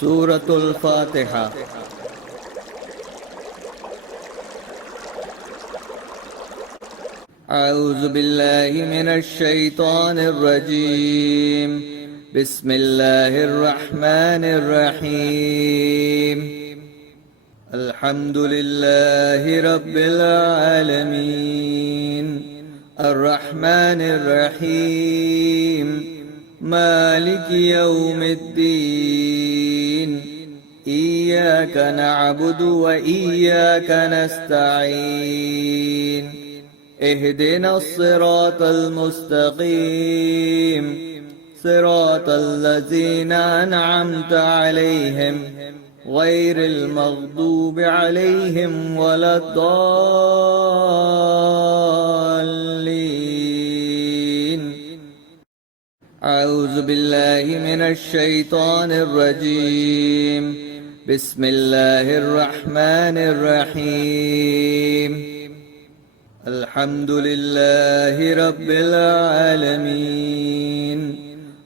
سورة الفاتحة. أعوذ بالله من الشيطان الرجيم. بسم الله الرحمن الرحيم. الحمد لله رب العالمين، الرحمن الرحيم، مالك يوم الدين. إياك نعبد وإياك نستعين. اهدنا الصراط المستقيم، صراط الذين أنعمت عليهم غير المغضوب عليهم ولا الضالين. أعوذ بالله من الشيطان الرجيم. بسم الله الرحمن الرحيم. الحمد لله رب العالمين،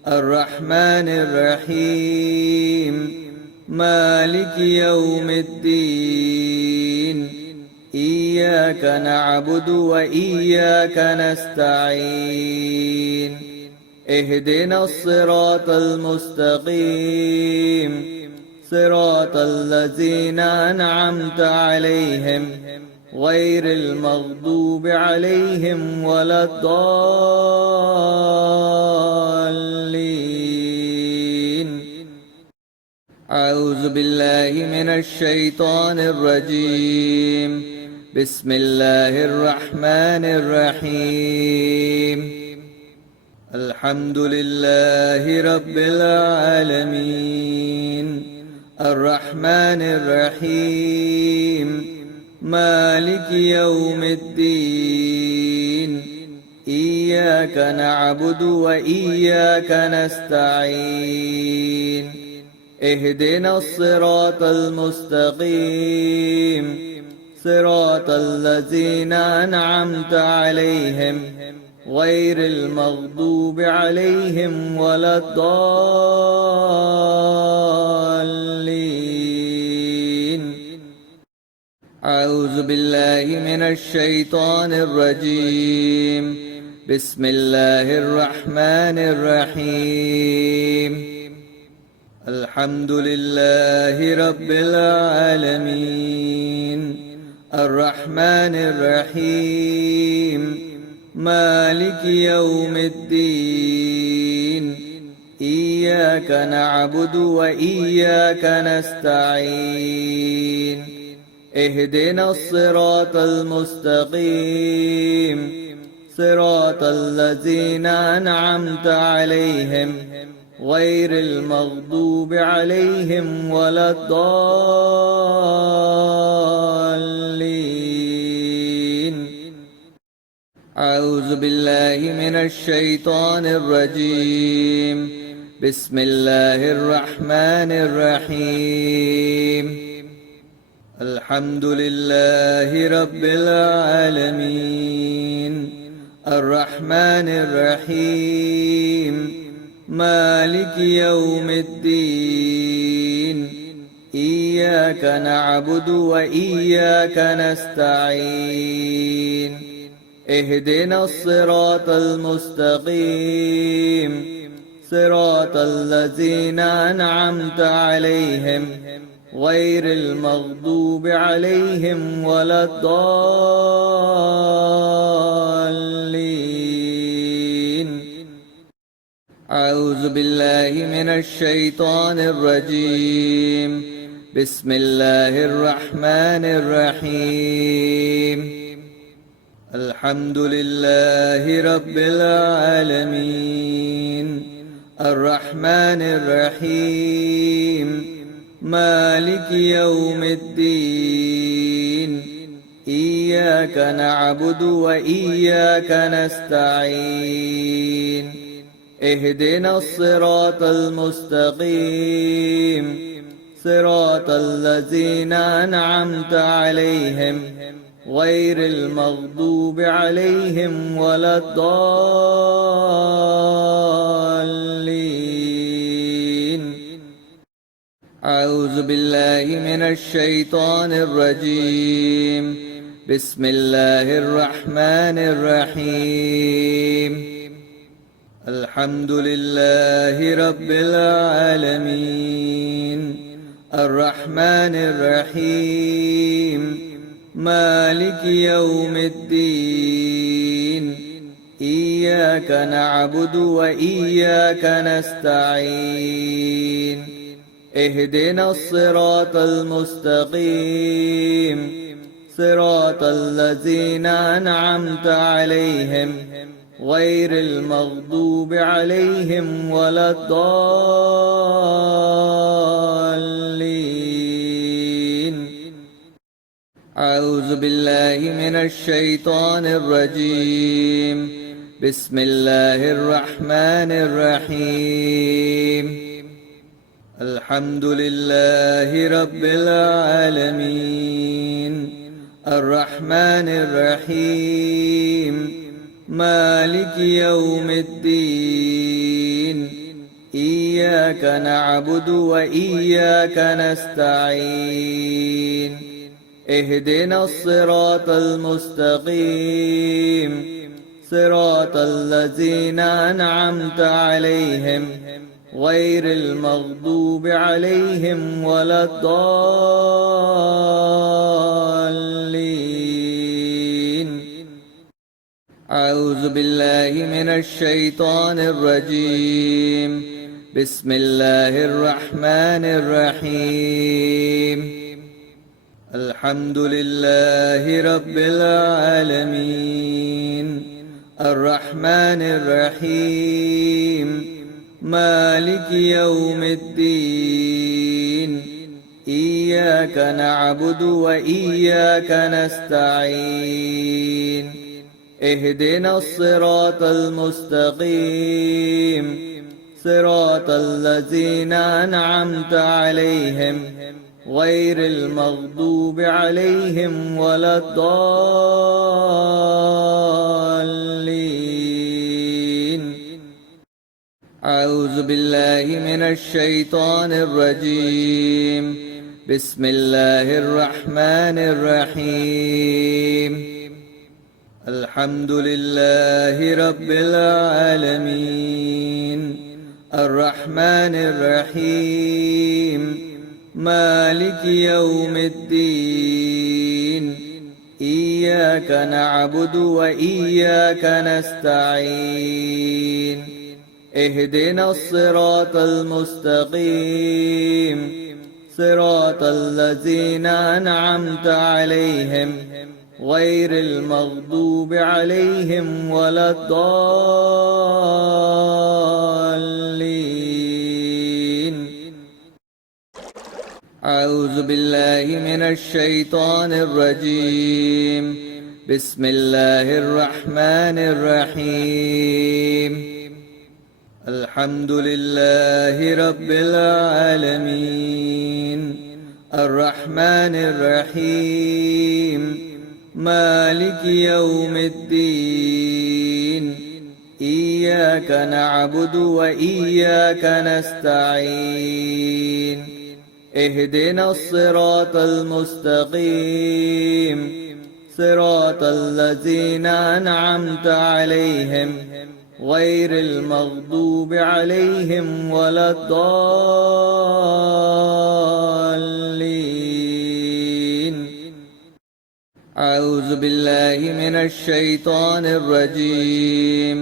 الرحمن الرحيم، مالك يوم الدين. إياك نعبد وإياك نستعين. اهدنا الصراط المستقيم، صراط الذين أنعمت عليهم غير المغضوب عليهم ولا الضالين. أعوذ بالله من الشيطان الرجيم. بسم الله الرحمن الرحيم. الحمد لله رب العالمين، الرحمن الرحيم، مالك يوم الدين. إياك نعبد وإياك نستعين. اهدنا الصراط المستقيم، صراط الذين أنعمت عليهم غير المغضوب عليهم ولا الضالين. أعوذ بالله من الشيطان الرجيم. بسم الله الرحمن الرحيم. الحمد لله رب العالمين، الرحمن الرحيم، مالك يوم الدين. إياك نعبد وإياك نستعين. اهدنا الصراط المستقيم، صراط الذين أنعمت عليهم غير المغضوب عليهم ولا الضالين. أعوذ بالله من الشيطان الرجيم. بسم الله الرحمن الرحيم. الحمد لله رب العالمين، الرحمن الرحيم، مالك يوم الدين. إياك نعبد وإياك نستعين. اهدنا الصراط المستقيم، صراط الذين أنعمت عليهم غير المغضوب عليهم ولا الضالين. أعوذ بالله من الشيطان الرجيم. بسم الله الرحمن الرحيم. الحمد لله رب العالمين، الرحمن الرحيم، مالك يوم الدين. إياك نعبد وإياك نستعين. اهدنا الصراط المستقيم، صراط الذين أنعمت عليهم غير المغضوب عليهم ولا الضالين. أعوذ بالله من الشيطان الرجيم. بسم الله الرحمن الرحيم. الحمد لله رب العالمين، الرحمن الرحيم، مالك يوم الدين. إياك نعبد وإياك نستعين. اهدنا الصراط المستقيم، صراط الذين أنعمت عليهم غير المغضوب عليهم ولا الضالين. أعوذ بالله من الشيطان الرجيم. بسم الله الرحمن الرحيم. الحمد لله رب العالمين، الرحمن الرحيم، مالك يوم الدين. إياك نعبد وإياك نستعين. اهدنا الصراط المستقيم، صراط الذين أنعمت عليهم غير المغضوب عليهم ولا الضالين. أعوذ بالله من الشيطان الرجيم. بسم الله الرحمن الرحيم. الحمد لله رب العالمين، الرحمن الرحيم، مالك يوم الدين. إياك نعبد وإياك نستعين. اهدنا الصراط المستقيم، صراط الذين أنعمت عليهم غير المغضوب عليهم ولا الضالين. أعوذ بالله من الشيطان الرجيم. بسم الله الرحمن الرحيم. الحمد لله رب العالمين، الرحمن الرحيم، مالك يوم الدين. إياك نعبد وإياك نستعين. اهدنا الصراط المستقيم، صراط الذين أنعمت عليهم غير المغضوب عليهم ولا الضالين. أعوذ بالله من الشيطان الرجيم. بسم الله الرحمن الرحيم. الحمد لله رب العالمين، الرحمن الرحيم، مالك يوم الدين. إياك نعبد وإياك نستعين. اهدنا الصراط المستقيم، صراط الذين أنعمت عليهم غير المغضوب عليهم ولا الضالين. أعوذ بالله من الشيطان الرجيم.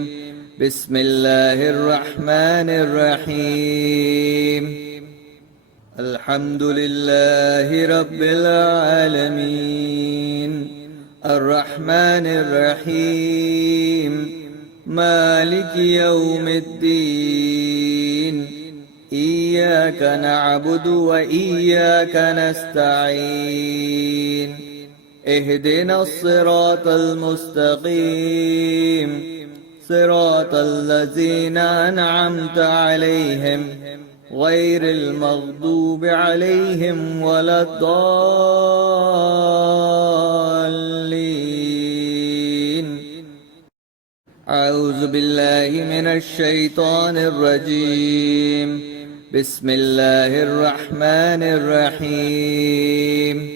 بسم الله الرحمن الرحيم. الحمد لله رب العالمين، الرحمن الرحيم، مالك يوم الدين. إياك نعبد وإياك نستعين. اهدنا الصراط المستقيم، صراط الذين أنعمت عليهم غير المغضوب عليهم ولا الضالين. أعوذ بالله من الشيطان الرجيم. بسم الله الرحمن الرحيم.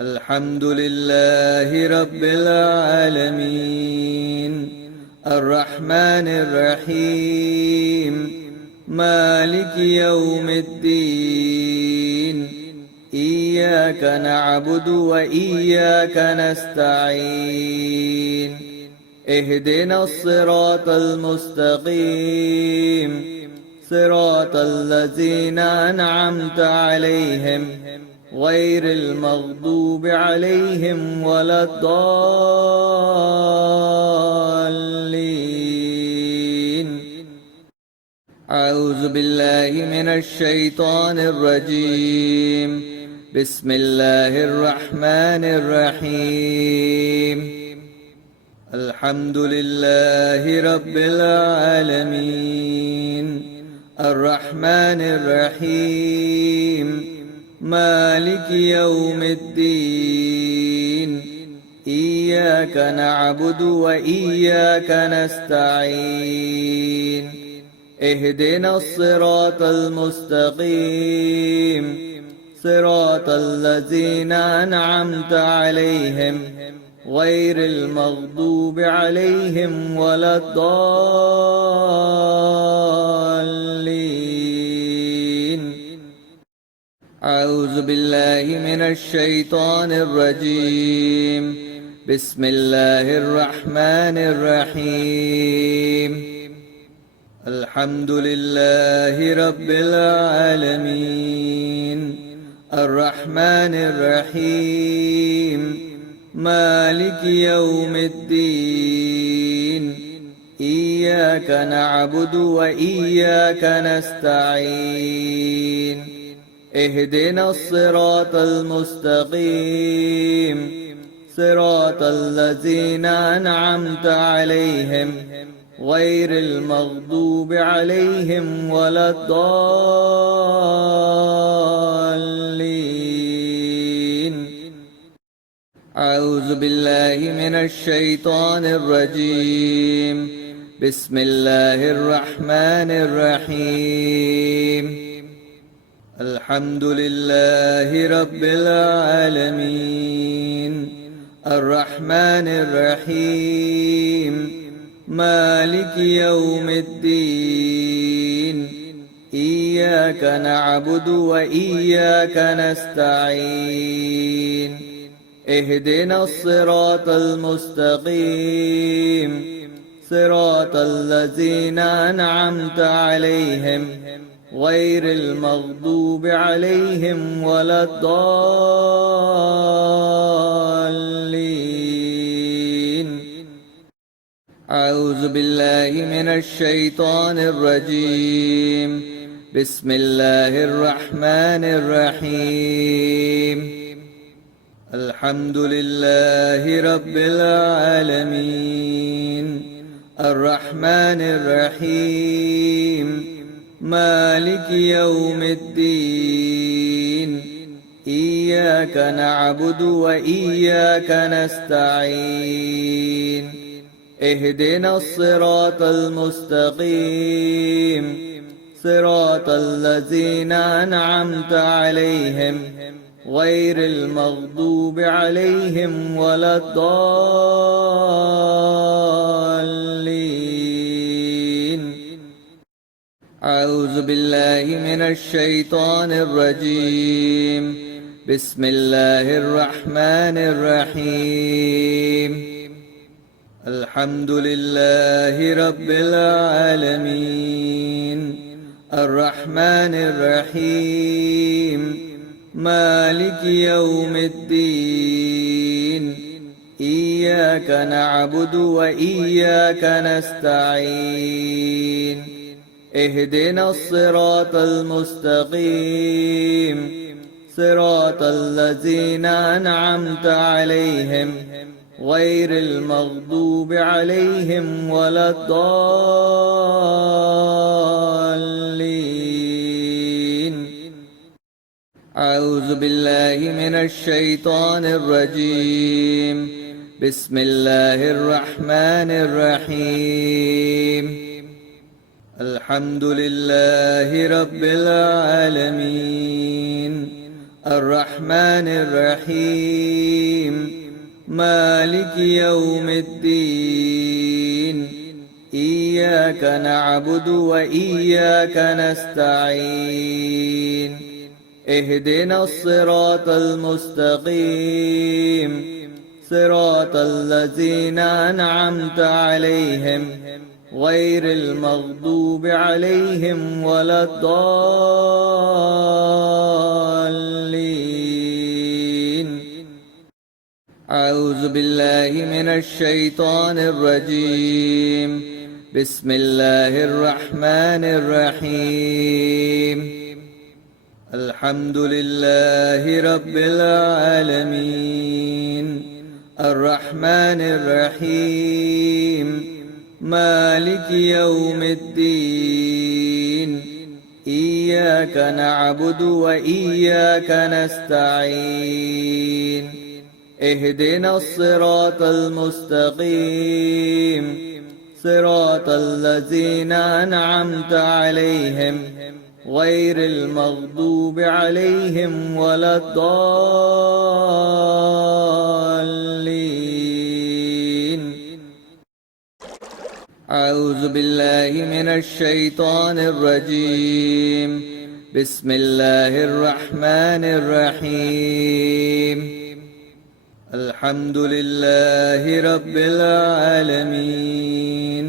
الحمد لله رب العالمين الرحمن الرحيم مالك يوم الدين إياك نعبد وإياك نستعين اهدنا الصراط المستقيم صراط الذين أنعمت عليهم غير المغضوب عليهم ولا الضالين. أعوذ بالله من الشيطان الرجيم. بسم الله الرحمن الرحيم. الحمد لله رب العالمين الرحمن الرحيم مالك يوم الدين إياك نعبد وإياك نستعين اهدنا الصراط المستقيم صراط الذين أنعمت عليهم غير المغضوب عليهم ولا الضالين. أعوذ بالله من الشيطان الرجيم. بسم الله الرحمن الرحيم. الحمد لله رب العالمين الرحمن الرحيم مالك يوم الدين إياك نعبد وإياك نستعين اهدنا الصراط المستقيم صراط الذين أنعمت عليهم غير المغضوب عليهم ولا الضالين. أعوذ بالله من الشيطان الرجيم. بسم الله الرحمن الرحيم. الحمد لله رب العالمين الرحمن الرحيم مالك يوم الدين إياك نعبد وإياك نستعين اهدنا الصراط المستقيم صراط الذين أنعمت عليهم غير المغضوب عليهم ولا الضالين. أعوذ بالله من الشيطان الرجيم. بسم الله الرحمن الرحيم. الحمد لله رب العالمين الرحمن الرحيم مالك يوم الدين إياك نعبد وإياك نستعين اهدنا الصراط المستقيم صراط الذين أنعمت عليهم غير المغضوب عليهم ولا الضالين. أعوذ بالله من الشيطان الرجيم. بسم الله الرحمن الرحيم. الحمد لله رب العالمين الرحمن الرحيم مالك يوم الدين إياك نعبد وإياك نستعين اهدنا الصراط المستقيم صراط الذين أنعمت عليهم غير المغضوب عليهم ولا الضالين. أعوذ بالله من الشيطان الرجيم. بسم الله الرحمن الرحيم. الحمد لله رب العالمين الرحمن الرحيم مالك يوم الدين إياك نعبد وإياك نستعين اهدنا الصراط المستقيم صراط الذين أنعمت عليهم غير المغضوب عليهم ولا الضالين. أعوذ بالله من الشيطان الرجيم. بسم الله الرحمن الرحيم. الحمد لله رب العالمين الرحمن الرحيم مالك يوم الدين إياك نعبد وإياك نستعين اهدنا الصراط المستقيم صراط الذين أنعمت عليهم غير المغضوب عليهم ولا الضالين. أعوذ بالله من الشيطان الرجيم. بسم الله الرحمن الرحيم. الحمد لله رب العالمين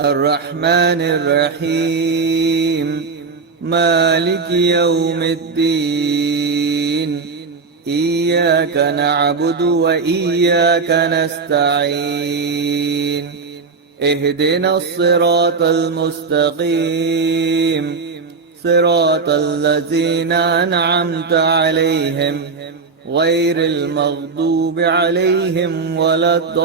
الرحمن الرحيم مالك يوم الدين إياك نعبد وإياك نستعين اهدنا الصراط المستقيم صراط الذين أنعمت عليهم غير المغضوب عليهم ولا الضالين.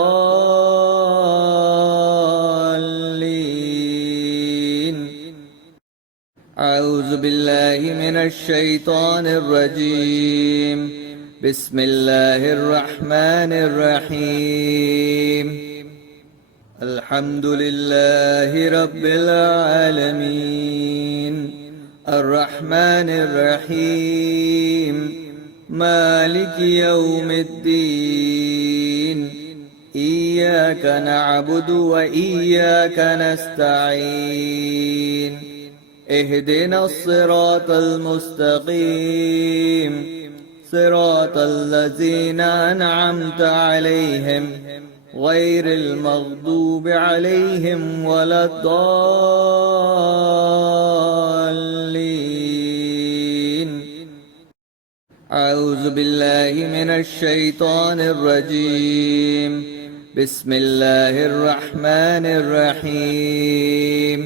أعوذ بالله من الشيطان الرجيم. بسم الله الرحمن الرحيم. الحمد لله رب العالمين الرحمن الرحيم مالك يوم الدين إياك نعبد وإياك نستعين اهدنا الصراط المستقيم صراط الذين أنعمت عليهم غير المغضوب عليهم ولا الضالين. أعوذ بالله من الشيطان الرجيم. بسم الله الرحمن الرحيم.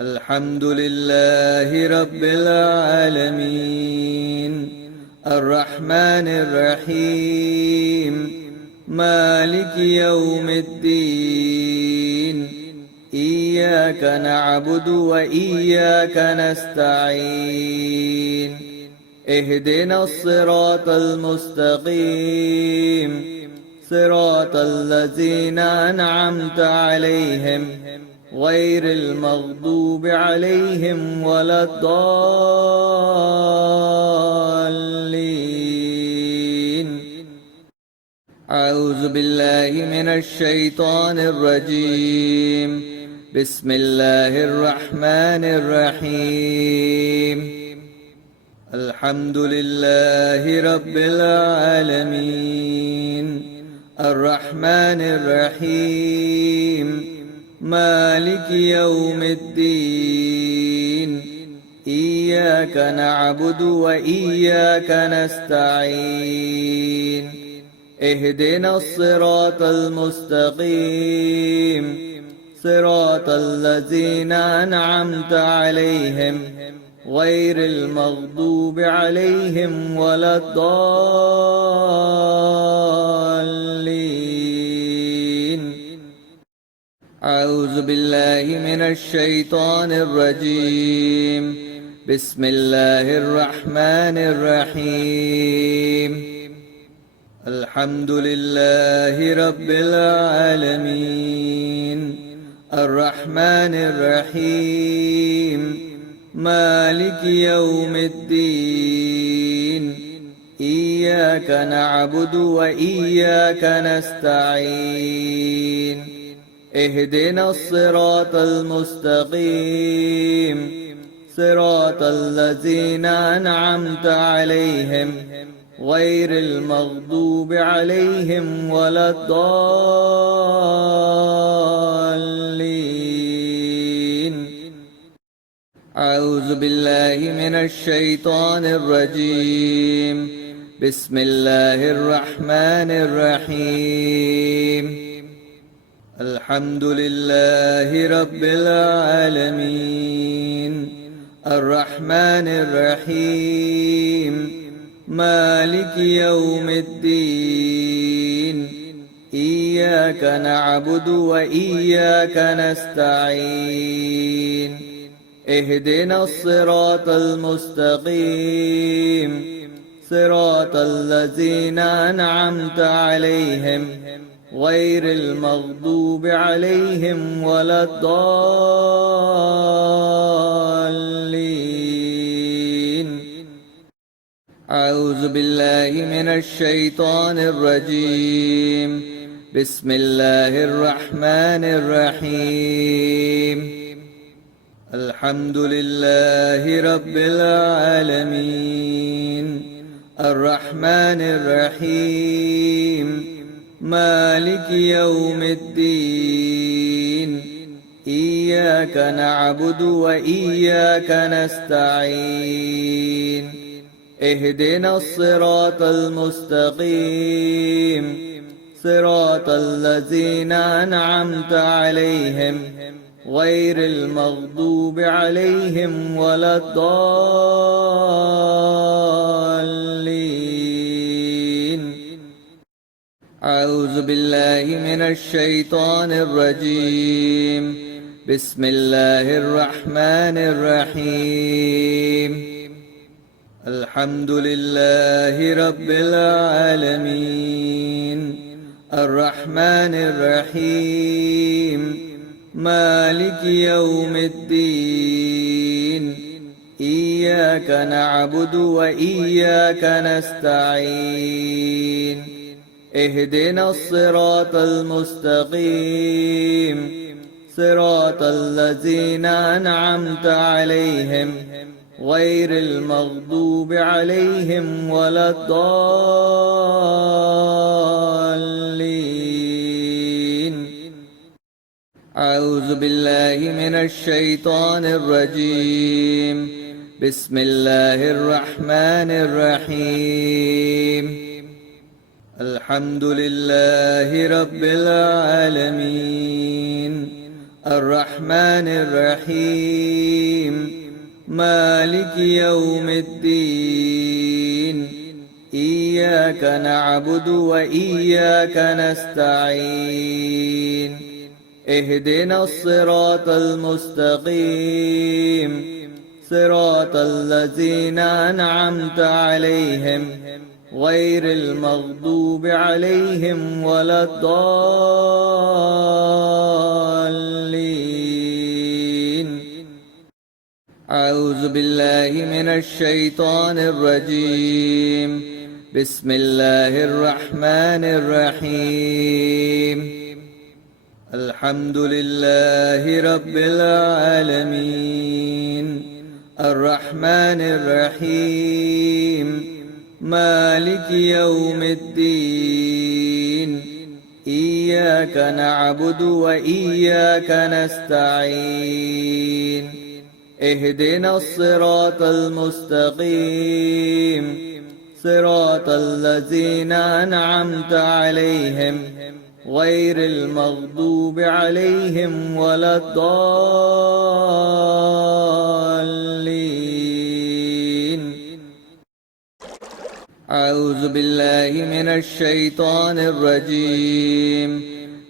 الحمد لله رب العالمين الرحمن الرحيم مالك يوم الدين إياك نعبد وإياك نستعين اهدنا الصراط المستقيم صراط الذين أنعمت عليهم غير المغضوب عليهم ولا الضالين. أعوذ بالله من الشيطان الرجيم. بسم الله الرحمن الرحيم. الحمد لله رب العالمين الرحمن الرحيم مالك يوم الدين إياك نعبد وإياك نستعين اهدنا الصراط المستقيم صراط الذين أنعمت عليهم غير المغضوب عليهم ولا الضالين. أعوذ بالله من الشيطان الرجيم. بسم الله الرحمن الرحيم. الحمد لله رب العالمين الرحمن الرحيم مالك يوم الدين إياك نعبد وإياك نستعين اهدنا الصراط المستقيم صراط الذين أنعمت عليهم غير المغضوب عليهم ولا الضالين. أعوذ بالله من الشيطان الرجيم. بسم الله الرحمن الرحيم. الحمد لله رب العالمين الرحمن الرحيم مالك يوم الدين إياك نعبد وإياك نستعين اهدنا الصراط المستقيم صراط الذين أنعمت عليهم غير المغضوب عليهم ولا الضالين. أعوذ بالله من الشيطان الرجيم. بسم الله الرحمن الرحيم. الحمد لله رب العالمين الرحمن الرحيم مالك يوم الدين إياك نعبد وإياك نستعين اهدنا الصراط المستقيم صراط الذين أنعمت عليهم غير المغضوب عليهم ولا الضالين. أعوذ بالله من الشيطان الرجيم. بسم الله الرحمن الرحيم. الحمد لله رب العالمين الرحمن الرحيم مالك يوم الدين إياك نعبد وإياك نستعين اهدنا الصراط المستقيم صراط الذين أنعمت عليهم غير المغضوب عليهم ولا الضالين. أعوذ بالله من الشيطان الرجيم. بسم الله الرحمن الرحيم. الحمد لله رب العالمين الرحمن الرحيم مالك يوم الدين إياك نعبد وإياك نستعين اهدنا الصراط المستقيم صراط الذين أنعمت عليهم غير المغضوب عليهم ولا الضالين. أعوذ بالله من الشيطان الرجيم. بسم الله الرحمن الرحيم. الحمد لله رب العالمين الرحمن الرحيم مالك يوم الدين إياك نعبد وإياك نستعين اهدنا الصراط المستقيم صراط الذين أنعمت عليهم غير المغضوب عليهم ولا الضالين. أعوذ بالله من الشيطان الرجيم.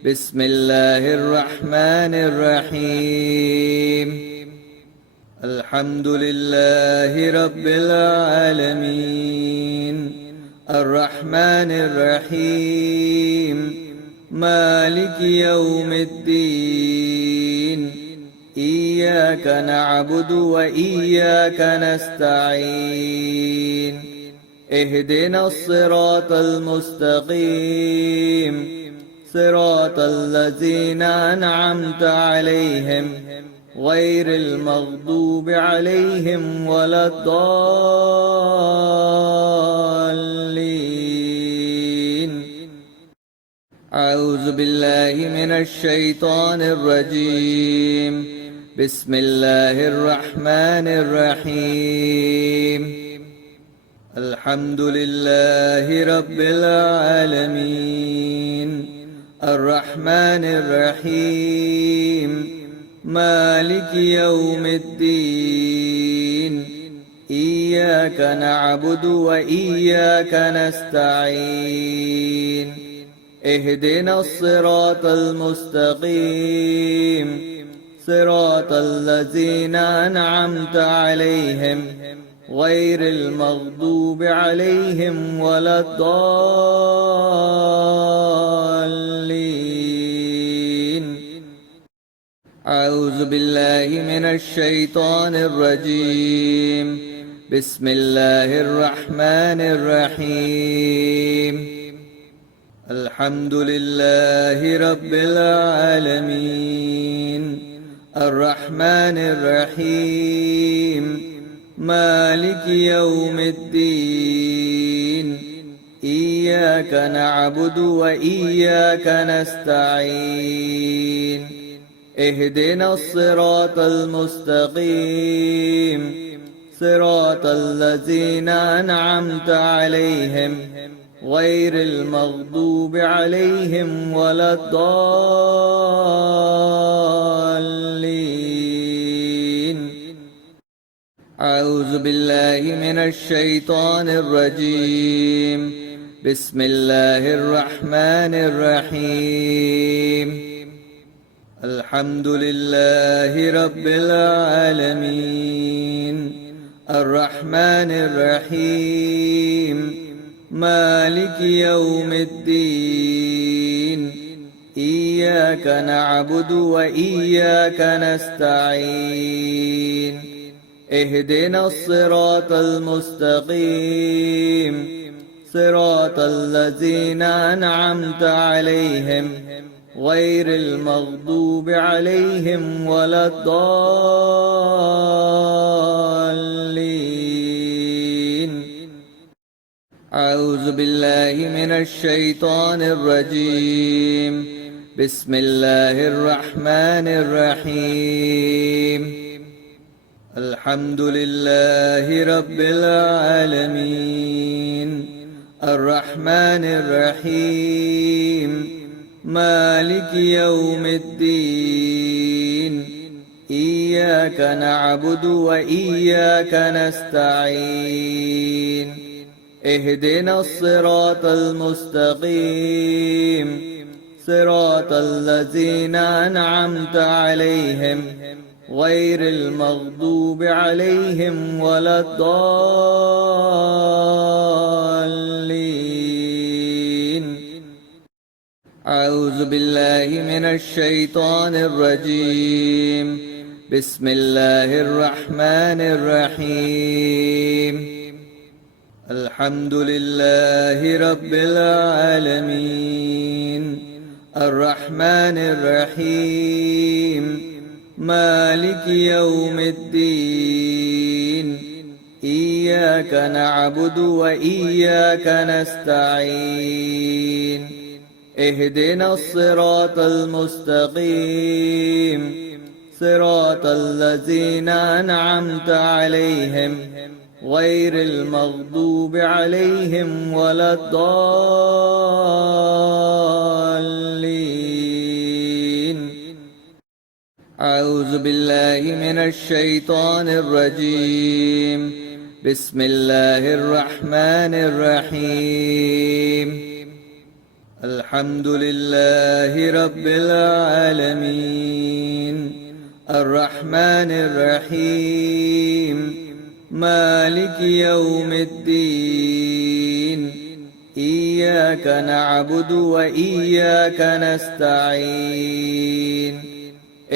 بسم الله الرحمن الرحيم. الحمد لله رب العالمين الرحمن الرحيم مالك يوم الدين إياك نعبد وإياك نستعين اهدنا الصراط المستقيم صراط الذين أنعمت عليهم غير المغضوب عليهم ولا الضالين. أعوذ بالله من الشيطان الرجيم. بسم الله الرحمن الرحيم. الحمد لله رب العالمين الرحمن الرحيم مالك يوم الدين إياك نعبد وإياك نستعين اهدنا الصراط المستقيم صراط الذين أنعمت عليهم غير المغضوب عليهم ولا الضالين. أعوذ بالله من الشيطان الرجيم. بسم الله الرحمن الرحيم. الحمد لله رب العالمين الرحمن الرحيم مالك يوم الدين إياك نعبد وإياك نستعين اهدنا الصراط المستقيم صراط الذين أنعمت عليهم غير المغضوب عليهم ولا الضالين. أعوذ بالله من الشيطان الرجيم. بسم الله الرحمن الرحيم. الحمد لله رب العالمين الرحمن الرحيم مالك يوم الدين إياك نعبد وإياك نستعين اهدنا الصراط المستقيم صراط الذين أنعمت عليهم غير المغضوب عليهم ولا الضالين. أعوذ بالله من الشيطان الرجيم. بسم الله الرحمن الرحيم. الحمد لله رب العالمين الرحمن الرحيم مالك يوم الدين إياك نعبد وإياك نستعين اهدنا الصراط المستقيم صراط الذين أنعمت عليهم غير المغضوب عليهم ولا الضالين. أعوذ بالله من الشيطان الرجيم. بسم الله الرحمن الرحيم. الحمد لله رب العالمين الرحمن الرحيم مالك يوم الدين إياك نعبد وإياك نستعين اهدنا الصراط المستقيم صراط الذين أنعمت عليهم غير المغضوب عليهم ولا الضالين. أعوذ بالله من الشيطان الرجيم. بسم الله الرحمن الرحيم. الحمد لله رب العالمين الرحمن الرحيم مالك يوم الدين إياك نعبد وإياك نستعين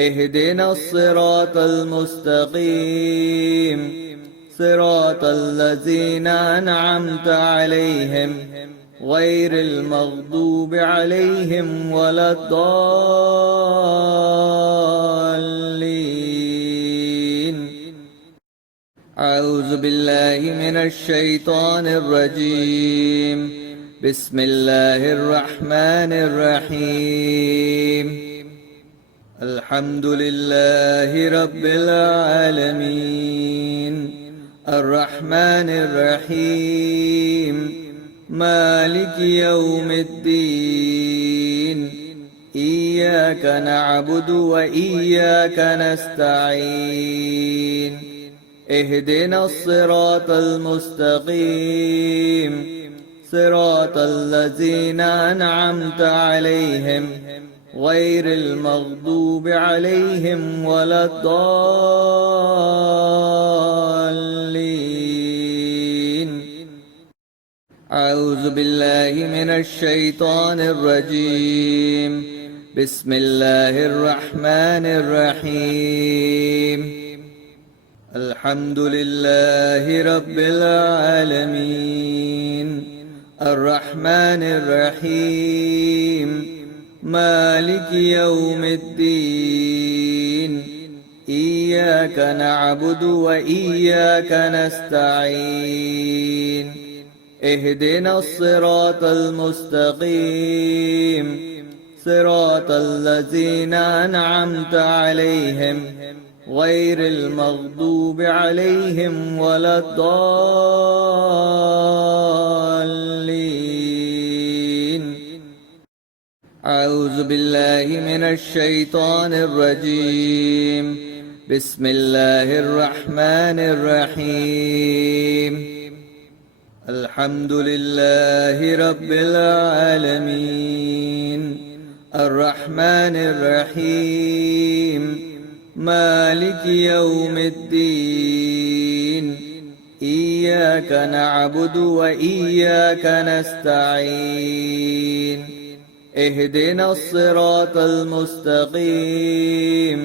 اهدنا الصراط المستقيم صراط الذين أنعمت عليهم غير المغضوب عليهم ولا الضالين. أعوذ بالله من الشيطان الرجيم. بسم الله الرحمن الرحيم. الحمد لله رب العالمين الرحمن الرحيم مالك يوم الدين إياك نعبد وإياك نستعين اهدنا الصراط المستقيم صراط الذين أنعمت عليهم غير المغضوب عليهم ولا الضالين. أعوذ بالله من الشيطان الرجيم. بسم الله الرحمن الرحيم. الحمد لله رب العالمين الرحمن الرحيم مالك يوم الدين إياك نعبد وإياك نستعين اهدنا الصراط المستقيم صراط الذين أنعمت عليهم غير المغضوب عليهم ولا الضالين. أعوذ بالله من الشيطان الرجيم. بسم الله الرحمن الرحيم. الحمد لله رب العالمين الرحمن الرحيم مالك يوم الدين إياك نعبد وإياك نستعين اهدنا الصراط المستقيم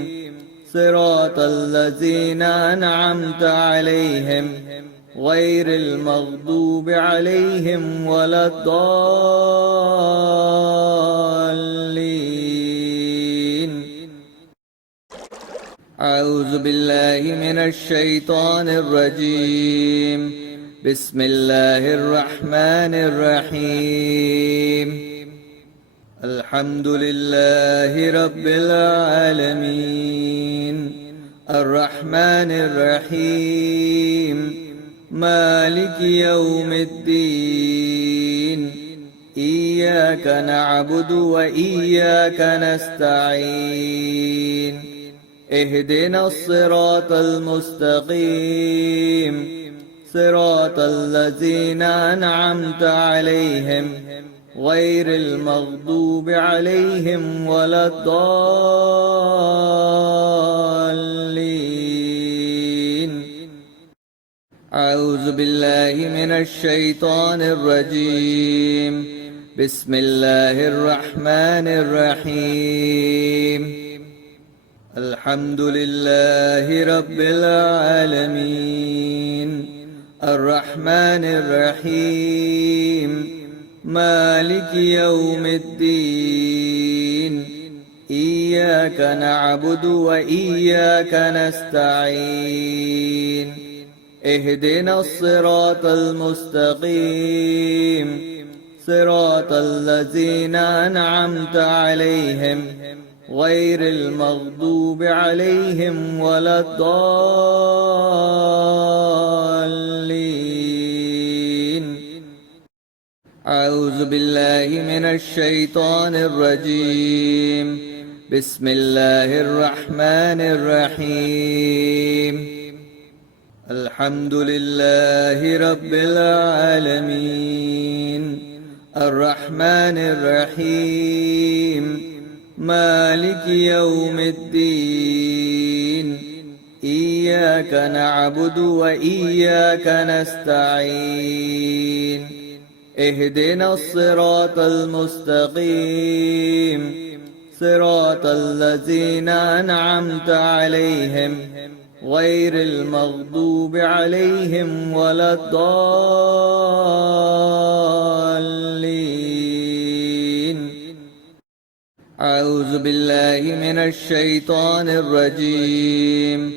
صراط الذين أنعمت عليهم غير المغضوب عليهم ولا الضالين. أعوذ بالله من الشيطان الرجيم. بسم الله الرحمن الرحيم. الحمد لله رب العالمين الرحمن الرحيم مالك يوم الدين إياك نعبد وإياك نستعين اهدنا الصراط المستقيم صراط الذين أنعمت عليهم غير المغضوب عليهم ولا الضالين. أعوذ بالله من الشيطان الرجيم. بسم الله الرحمن الرحيم. الحمد لله رب العالمين الرحمن الرحيم مالك يوم الدين إياك نعبد وإياك نستعين اهدنا الصراط المستقيم صراط الذين أنعمت عليهم غير المغضوب عليهم ولا الضالين. أعوذ بالله من الشيطان الرجيم. بسم الله الرحمن الرحيم. الحمد لله رب العالمين الرحمن الرحيم مالك يوم الدين إياك نعبد وإياك نستعين اهدنا الصراط المستقيم صراط الذين أنعمت عليهم غير المغضوب عليهم ولا الضالين. أعوذ بالله من الشيطان الرجيم.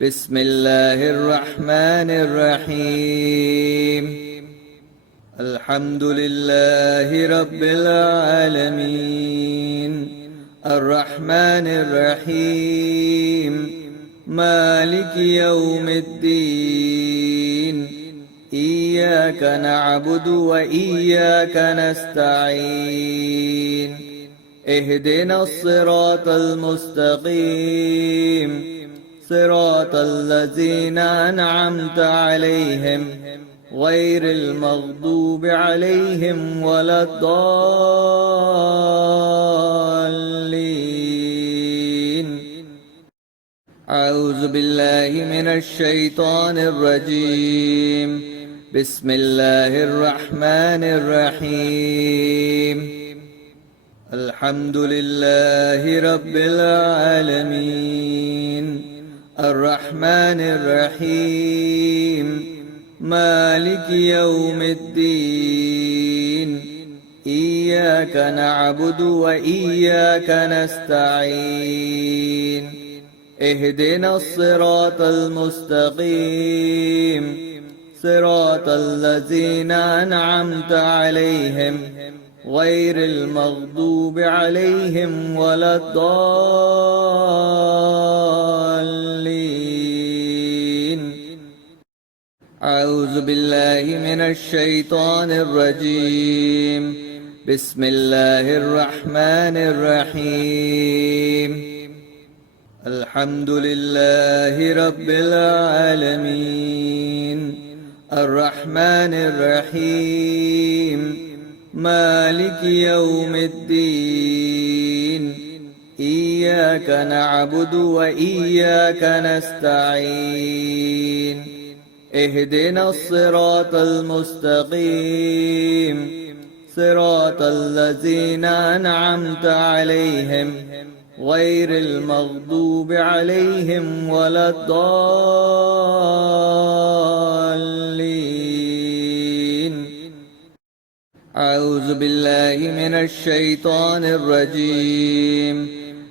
بسم الله الرحمن الرحيم. الحمد لله رب العالمين الرحمن الرحيم مالك يوم الدين إياك نعبد وإياك نستعين اهدنا الصراط المستقيم صراط الذين أنعمت عليهم غير المغضوب عليهم ولا الضالين. أعوذ بالله من الشيطان الرجيم. بسم الله الرحمن الرحيم. الحمد لله رب العالمين الرحمن الرحيم مالك يوم الدين إياك نعبد وإياك نستعين اهدنا الصراط المستقيم صراط الذين أنعمت عليهم غير المغضوب عليهم ولا الضالين. أعوذ بالله من الشيطان الرجيم. بسم الله الرحمن الرحيم. الحمد لله رب العالمين الرحمن الرحيم مالك يوم الدين إياك نعبد وإياك نستعين اهدنا الصراط المستقيم صراط الذين أنعمت عليهم غير المغضوب عليهم ولا الضالين. أعوذ بالله من الشيطان الرجيم.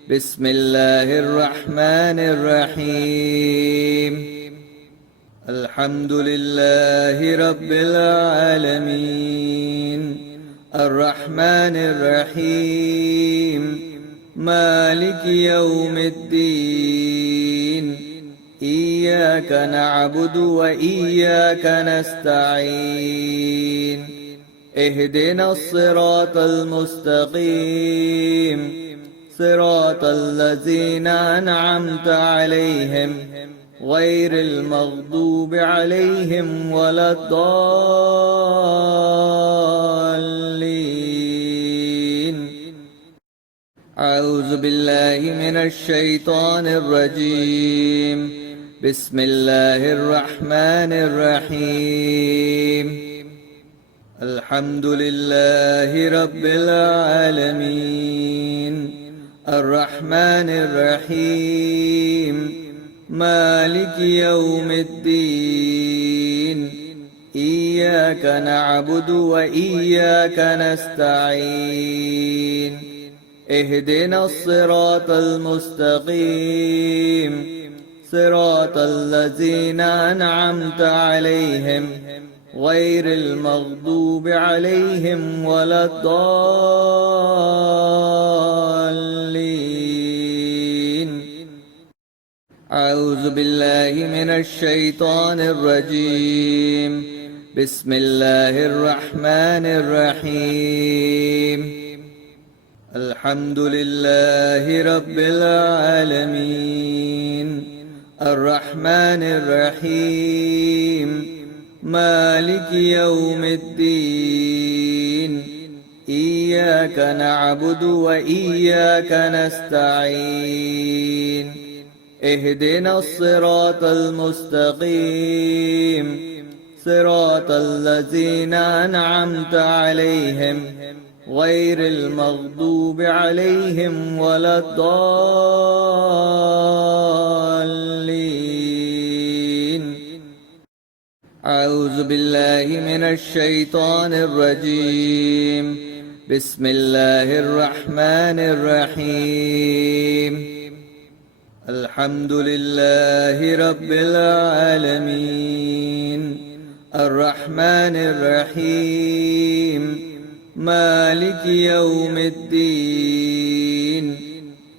بسم الله الرحمن الرحيم. الحمد لله رب العالمين الرحمن الرحيم مالك يوم الدين إياك نعبد وإياك نستعين اهدنا الصراط المستقيم صراط الذين أنعمت عليهم غير المغضوب عليهم ولا الضالين. أعوذ بالله من الشيطان الرجيم. بسم الله الرحمن الرحيم. الحمد لله رب العالمين الرحمن الرحيم مالك يوم الدين إياك نعبد وإياك نستعين اهدنا الصراط المستقيم صراط الذين أنعمت عليهم غير المغضوب عليهم ولا الضالين. أعوذ بالله من الشيطان الرجيم. بسم الله الرحمن الرحيم. الحمد لله رب العالمين الرحمن الرحيم مالك يوم الدين إياك نعبد وإياك نستعين اهدنا الصراط المستقيم صراط الذين أنعمت عليهم غير المغضوب عليهم ولا الضالين. أعوذ بالله من الشيطان الرجيم. بسم الله الرحمن الرحيم. الحمد لله رب العالمين الرحمن الرحيم مالك يوم الدين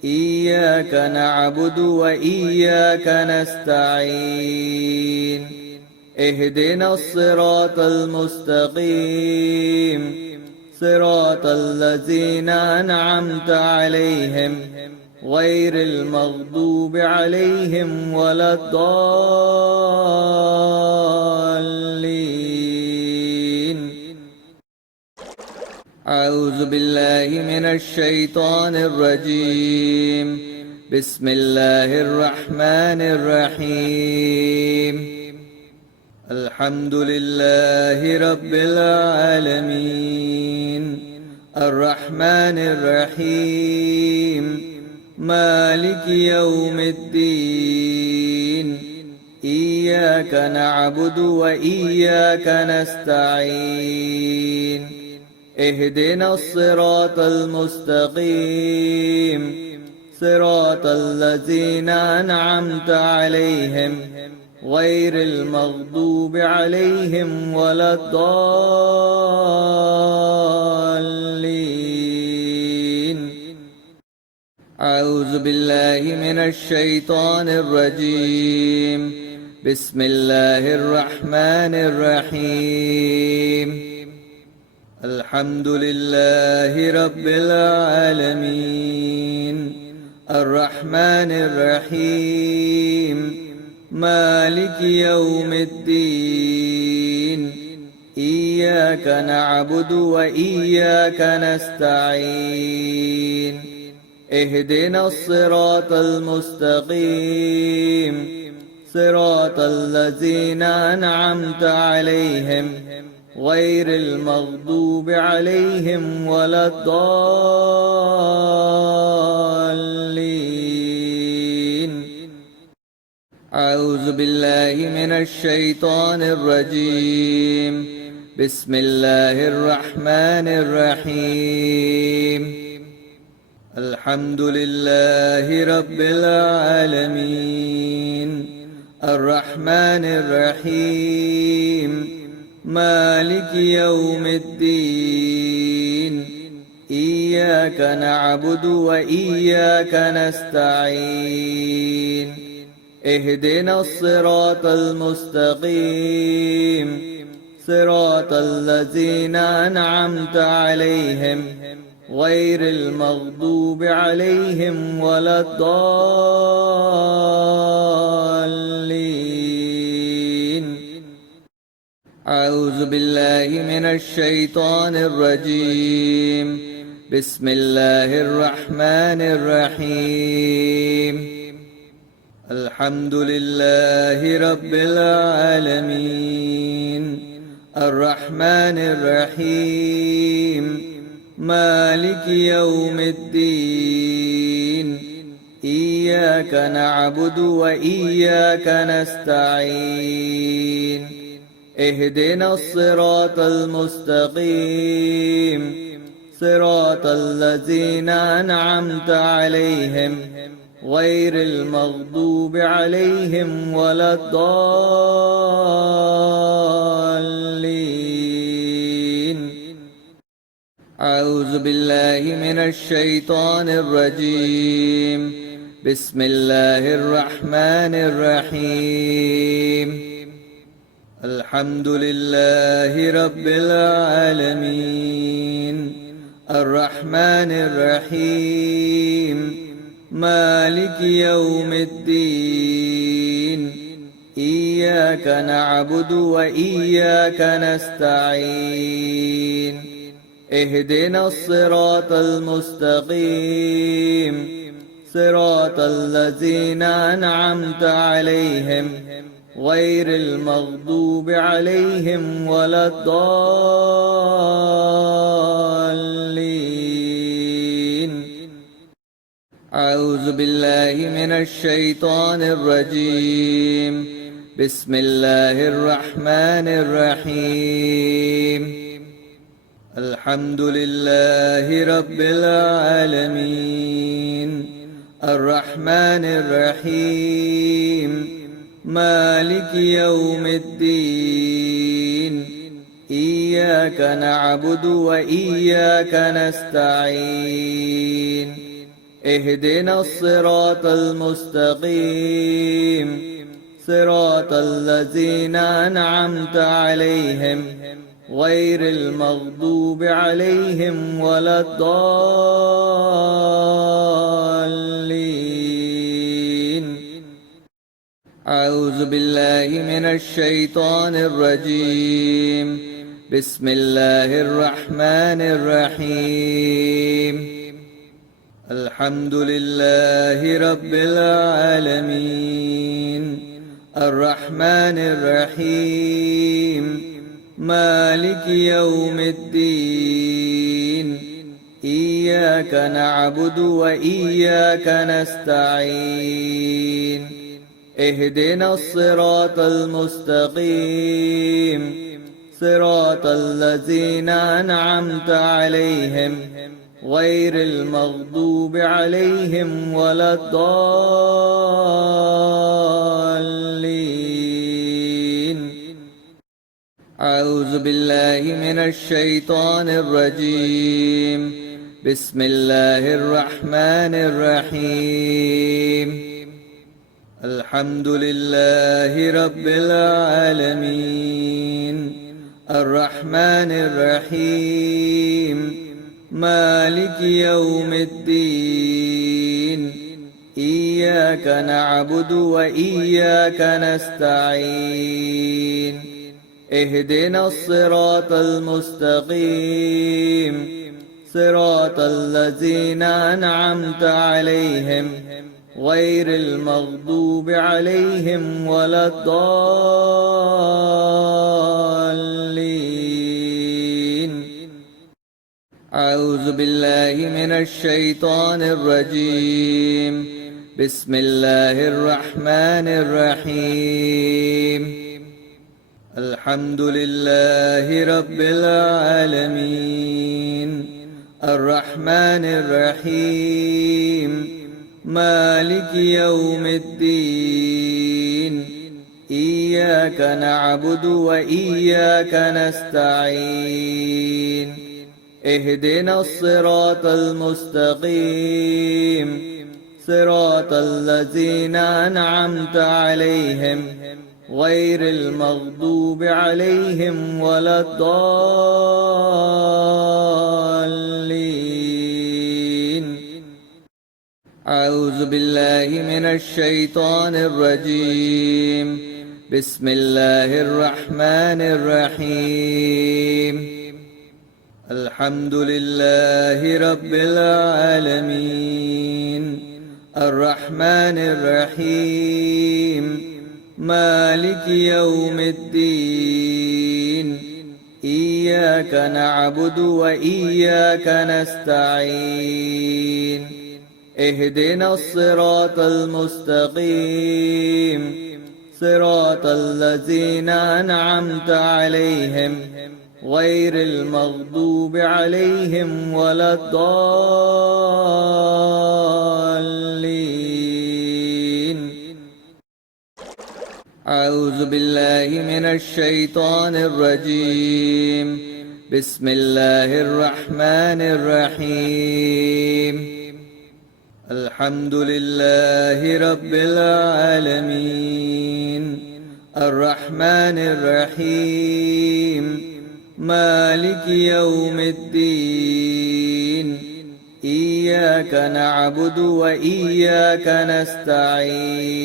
إياك نعبد وإياك نستعين اهدنا الصراط المستقيم صراط الذين أنعمت عليهم غير المغضوب عليهم ولا الضالين. أعوذ بالله من الشيطان الرجيم. بسم الله الرحمن الرحيم. الحمد لله رب العالمين الرحمن الرحيم مالك يوم الدين إياك نعبد وإياك نستعين اهدنا الصراط المستقيم صراط الذين أنعمت عليهم غير المغضوب عليهم ولا الضالين. أعوذ بالله من الشيطان الرجيم. بسم الله الرحمن الرحيم. الحمد لله رب العالمين الرحمن الرحيم مالك يوم الدين إياك نعبد وإياك نستعين اهدنا الصراط المستقيم صراط الذين أنعمت عليهم غير المغضوب عليهم ولا الضالين. أعوذ بالله من الشيطان الرجيم. بسم الله الرحمن الرحيم. الحمد لله رب العالمين الرحمن الرحيم مالك يوم الدين إياك نعبد وإياك نستعين اهدنا الصراط المستقيم صراط الذين أنعمت عليهم غير المغضوب عليهم ولا الضالين. أعوذ بالله من الشيطان الرجيم. بسم الله الرحمن الرحيم. الحمد لله رب العالمين الرحمن الرحيم مالك يوم الدين إياك نعبد وإياك نستعين اهدنا الصراط المستقيم صراط الذين أنعمت عليهم غير المغضوب عليهم ولا الضالين. أعوذ بالله من الشيطان الرجيم. بسم الله الرحمن الرحيم. الحمد لله رب العالمين الرحمن الرحيم مالك يوم الدين إياك نعبد وإياك نستعين اهدنا الصراط المستقيم صراط الذين أنعمت عليهم غير المغضوب عليهم ولا الضالين. أعوذ بالله من الشيطان الرجيم. بسم الله الرحمن الرحيم. الحمد لله رب العالمين الرحمن الرحيم مالك يوم الدين إياك نعبد وإياك نستعين اهدنا الصراط المستقيم صراط الذين أنعمت عليهم غير المغضوب عليهم ولا الضالين. أعوذ بالله من الشيطان الرجيم. بسم الله الرحمن الرحيم. الحمد لله رب العالمين الرحمن الرحيم مالك يوم الدين إياك نعبد وإياك نستعين اهدنا الصراط المستقيم صراط الذين أنعمت عليهم غير المغضوب عليهم ولا الضالين. أعوذ بالله من الشيطان الرجيم. بسم الله الرحمن الرحيم. الحمد لله رب العالمين الرحمن الرحيم مالك يوم الدين إياك نعبد وإياك نستعين اهدنا الصراط المستقيم صراط الذين أنعمت عليهم غير المغضوب عليهم ولا الضالين. أعوذ بالله من الشيطان الرجيم. بسم الله الرحمن الرحيم. الحمد لله رب العالمين الرحمن الرحيم مالك يوم الدين إياك نعبد وإياك نستعين اهدنا الصراط المستقيم صراط الذين أنعمت عليهم غير المغضوب عليهم ولا الضالين. أعوذ بالله من الشيطان الرجيم. بسم الله الرحمن الرحيم. الحمد لله رب العالمين الرحمن الرحيم مالك يوم الدين إياك نعبد وإياك نستعين اهدنا الصراط المستقيم صراط الذين أنعمت عليهم غير المغضوب عليهم ولا الضالين. أعوذ بالله من الشيطان الرجيم. بسم الله الرحمن الرحيم. الحمد لله رب العالمين الرحمن الرحيم مالك يوم الدين إياك نعبد وإياك نستعين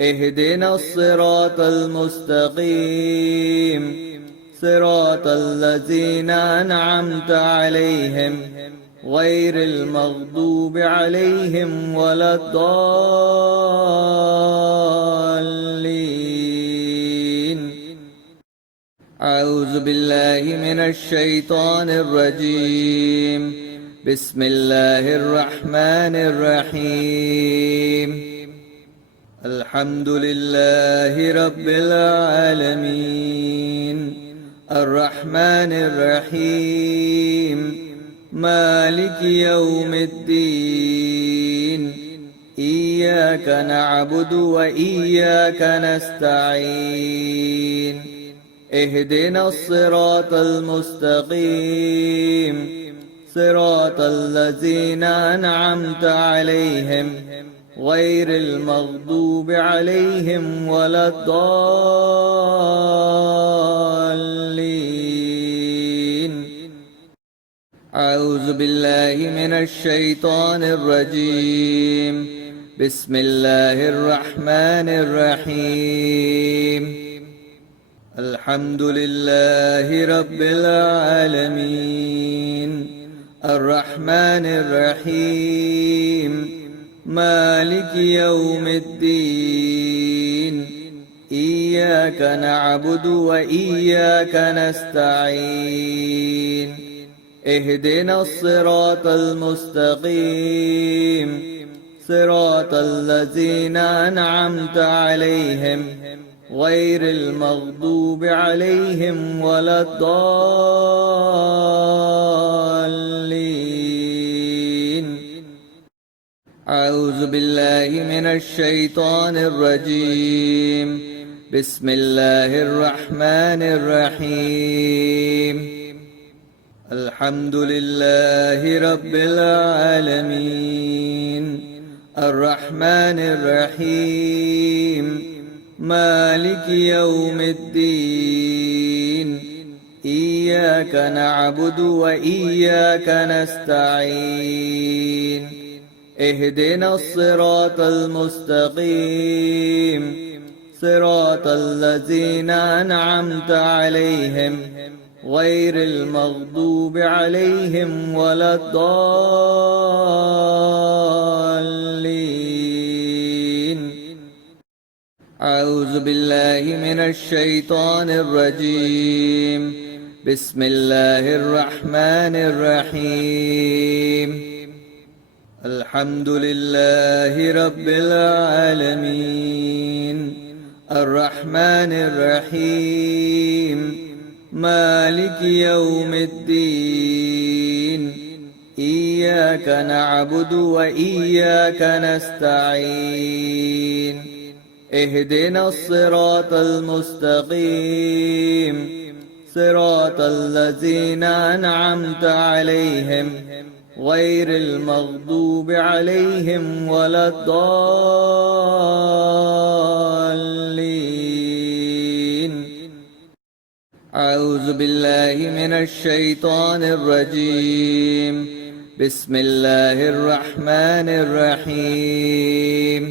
اهدنا الصراط المستقيم صراط الذين أنعمت عليهم غير المغضوب عليهم ولا الضالين. أعوذ بالله من الشيطان الرجيم. بسم الله الرحمن الرحيم. الحمد لله رب العالمين، الرحمن الرحيم، مالك يوم الدين، إياك نعبد وإياك نستعين، اهدنا الصراط المستقيم، صراط الذين أنعمت عليهم غير المغضوب عليهم ولا الضالين. أعوذ بالله من الشيطان الرجيم. بسم الله الرحمن الرحيم. الحمد لله رب العالمين، الرحمن الرحيم، مالك يوم الدين، إياك نعبد وإياك نستعين، اهدنا الصراط المستقيم، صراط الذين أنعمت عليهم غير المغضوب عليهم ولا الضالين. أعوذ بالله من الشيطان الرجيم. بسم الله الرحمن الرحيم. الحمد لله رب العالمين، الرحمن الرحيم، مالك يوم الدين، إياك نعبد وإياك نستعين، اهدنا الصراط المستقيم، صراط الذين أنعمت عليهم غير المغضوب عليهم ولا الضالين. أعوذ بالله من الشيطان الرجيم. بسم الله الرحمن الرحيم. الحمد لله رب العالمين، الرحمن الرحيم، مالك يوم الدين، إياك نعبد وإياك نستعين، اهدنا الصراط المستقيم، صراط الذين أنعمت عليهم غير المغضوب عليهم ولا الضالين. أعوذ بالله من الشيطان الرجيم. بسم الله الرحمن الرحيم.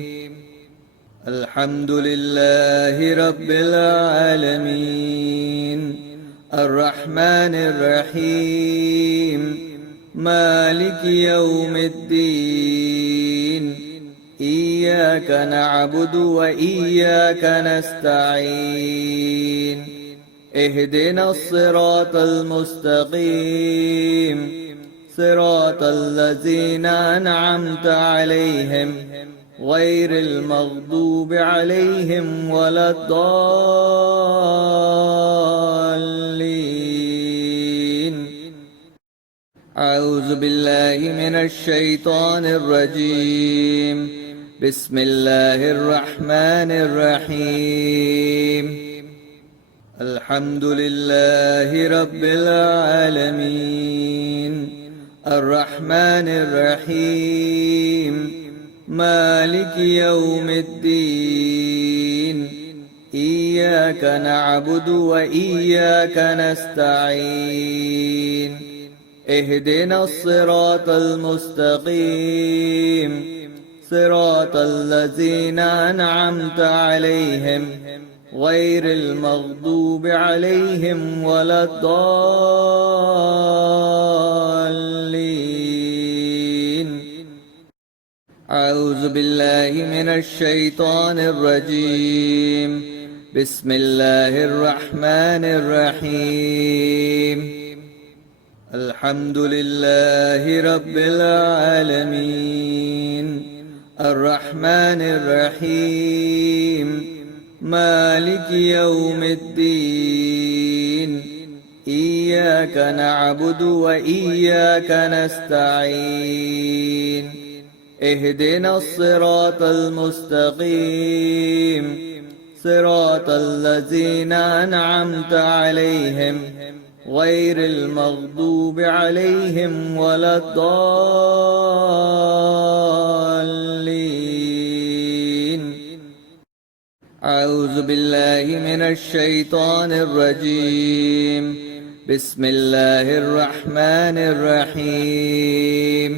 الحمد لله رب العالمين، الرحمن الرحيم، مالك يوم الدين، إياك نعبد وإياك نستعين، اهدنا الصراط المستقيم، صراط الذين أنعمت عليهم غير المغضوب عليهم ولا الضالين. أعوذ بالله من الشيطان الرجيم. بسم الله الرحمن الرحيم. الحمد لله رب العالمين، الرحمن الرحيم، مالك يوم الدين، إياك نعبد وإياك نستعين، اهدنا الصراط المستقيم، صراط الذين أنعمت عليهم غير المغضوب عليهم ولا الضالين. أعوذ بالله من الشيطان الرجيم. بسم الله الرحمن الرحيم. الحمد لله رب العالمين، الرحمن الرحيم، مالك يوم الدين، إياك نعبد وإياك نستعين، اهدنا الصراط المستقيم، صراط الذين أنعمت عليهم غير المغضوب عليهم ولا الضالين. أعوذ بالله من الشيطان الرجيم. بسم الله الرحمن الرحيم.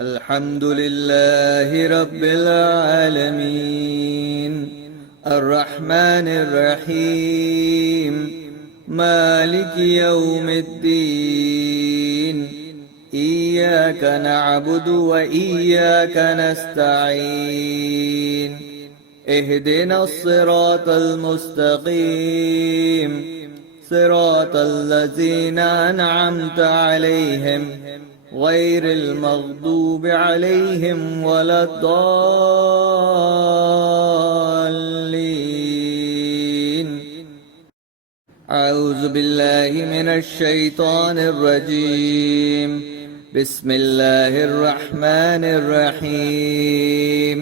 الحمد لله رب العالمين، الرحمن الرحيم، مالك يوم الدين، إياك نعبد وإياك نستعين، اهدنا الصراط المستقيم، صراط الذين أنعمت عليهم غير المغضوب عليهم ولا الضالين. أعوذ بالله من الشيطان الرجيم. بسم الله الرحمن الرحيم.